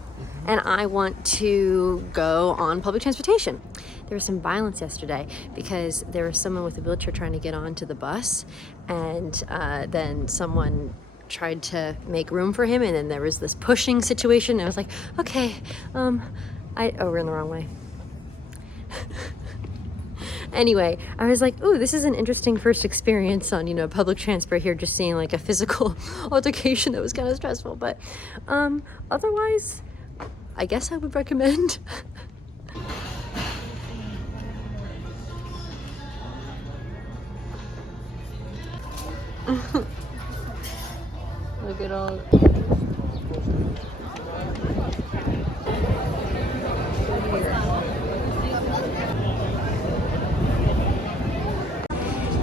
And I want to go on public transportation. There was some violence yesterday because there was someone with a wheelchair trying to get onto the bus, and then someone tried to make room for him, and then there was this pushing situation. And I was like, okay, we're in the wrong way. Anyway, I was like, ooh, this is an interesting first experience on, public transport here, just seeing like a physical altercation that was kind of stressful. But otherwise, I guess I would recommend. Look at all.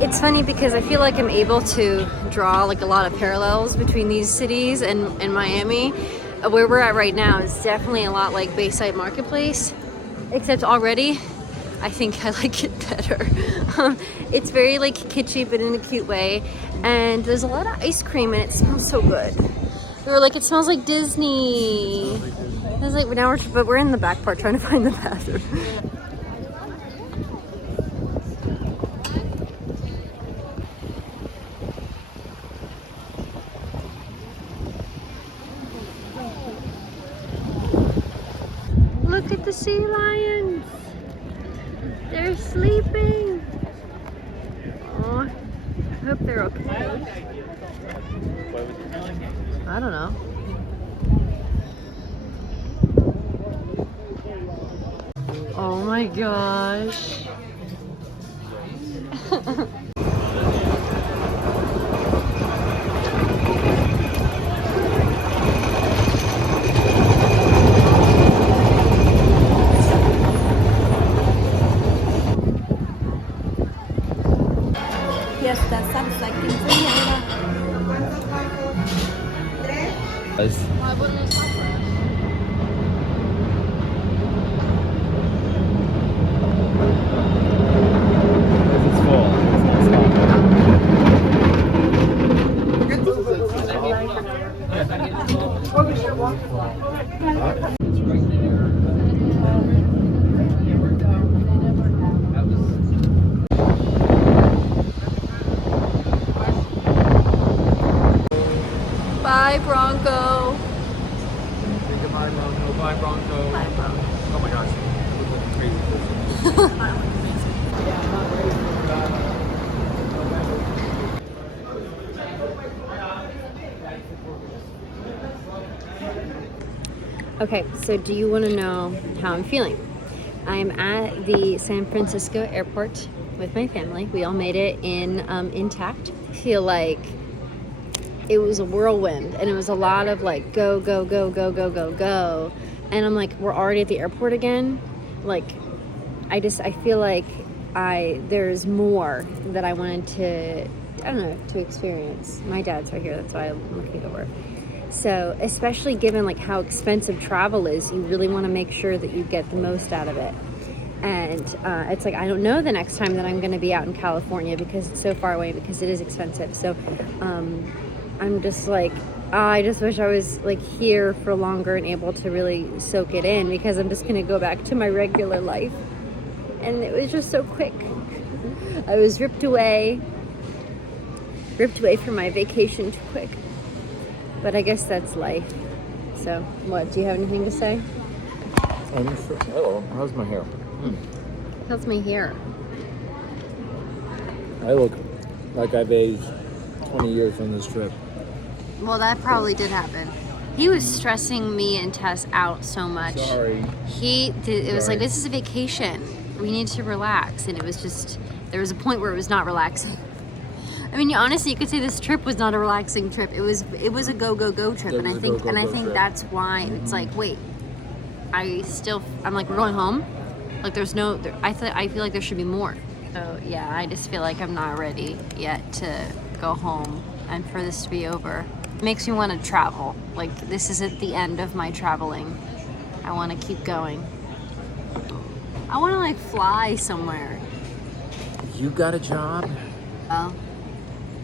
It's funny because I feel like I'm able to draw like a lot of parallels between these cities and Miami. Where we're at right now is definitely a lot like Bayside Marketplace, except already I think I like it better. It's very like kitschy, but in a cute way, and there's a lot of ice cream and it smells so good. We were like, it smells like Disney. I was like, but we're in the back part trying to find the bathroom. Look at the sea lions. They're sleeping. Oh, I hope they're okay. I don't know. Oh my gosh. Yes, that sounds like It's full. Bye, Bronco. Say goodbye, Bronco. Bye, Bronco. Bye, Bronco. Oh my gosh. You look like a crazy person. Okay, so do you want to know how I'm feeling? I'm at the San Francisco airport with my family. We all made it in intact. I feel like it was a whirlwind, and it was a lot of like go, go, go, go, go, go, go. and I'm like, we're already at the airport again. Like, I feel like there's more that I wanted to, I don't know, to experience. My dad's right here, that's why I'm looking over. So, especially given like how expensive travel is, you really want to make sure that you get the most out of it. And it's like, I don't know the next time that I'm going to be out in California because it's so far away, because it is expensive. So I'm just like, I just wish I was like here for longer and able to really soak it in, because I'm just going to go back to my regular life. And it was just so quick. I was ripped away from my vacation too quick. But I guess that's life. So, what, do you have anything to say? Hello, how's my hair? How's my hair? I look like I've aged 20 years on this trip. Well, that probably did happen. He was stressing me and Tess out so much. Sorry. It was like, this is a vacation. We need to relax. And it was just, there was a point where it was not relaxing. I mean, honestly, you could say this trip was not a relaxing trip. It was a go trip. And I think that's why it's like, wait, I'm like, we're going home? Like, there's no, I feel like there should be more. So yeah, I just feel like I'm not ready yet to go home and for this to be over. It makes me want to travel. Like, this isn't the end of my traveling. I want to keep going. I want to like fly somewhere. You got a job? Well,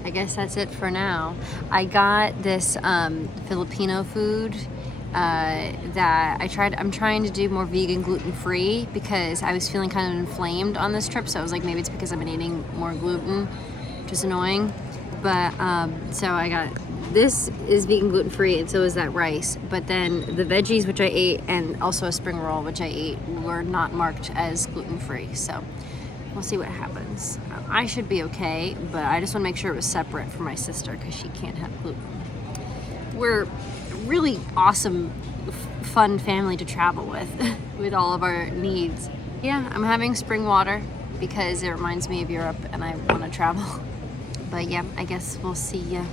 I guess that's it for now. I got this Filipino food that I'm trying to do more vegan, gluten-free, because I was feeling kind of inflamed on this trip. So I was like, maybe it's because I've been eating more gluten, which is annoying. But so I got, this is vegan, gluten-free, and so is that rice. But then the veggies, which I ate, and also a spring roll, which I ate, were not marked as gluten-free. So we'll see what happens. I should be okay, but I just want to make sure it was separate for my sister because she can't have gluten. We're really awesome, fun family to travel with all of our needs. Yeah, I'm having spring water because it reminds me of Europe and I want to travel. But yeah, I guess we'll see ya.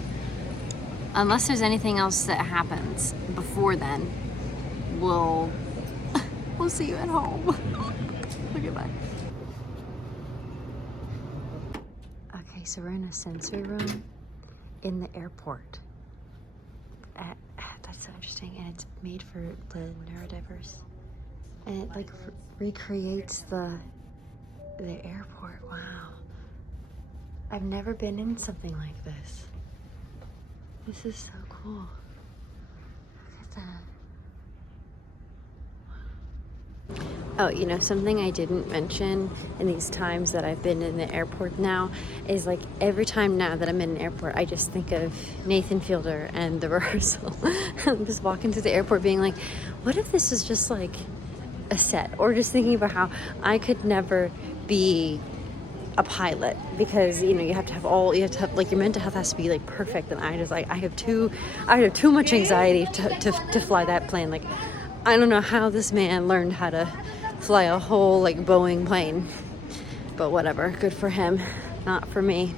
Unless there's anything else that happens before then, we'll see you at home. Okay, bye. Okay, so we're in a sensory room in the airport. That's so interesting, and it's made for the neurodiverse, and it like recreates the airport. Wow, I've never been in something like this. This is so cool. Look at that. Oh, you know, something I didn't mention in these times that I've been in the airport now is like every time now that I'm in an airport, I just think of Nathan Fielder and the rehearsal. I'm just walking through the airport being like, what if this is just like a set? Or just thinking about how I could never be a pilot because, you know, you have to have like your mental health has to be like perfect. And I just like, I have too much anxiety to fly that plane. Like, I don't know how this man learned how to fly a whole like Boeing plane, but whatever, good for him, not for me.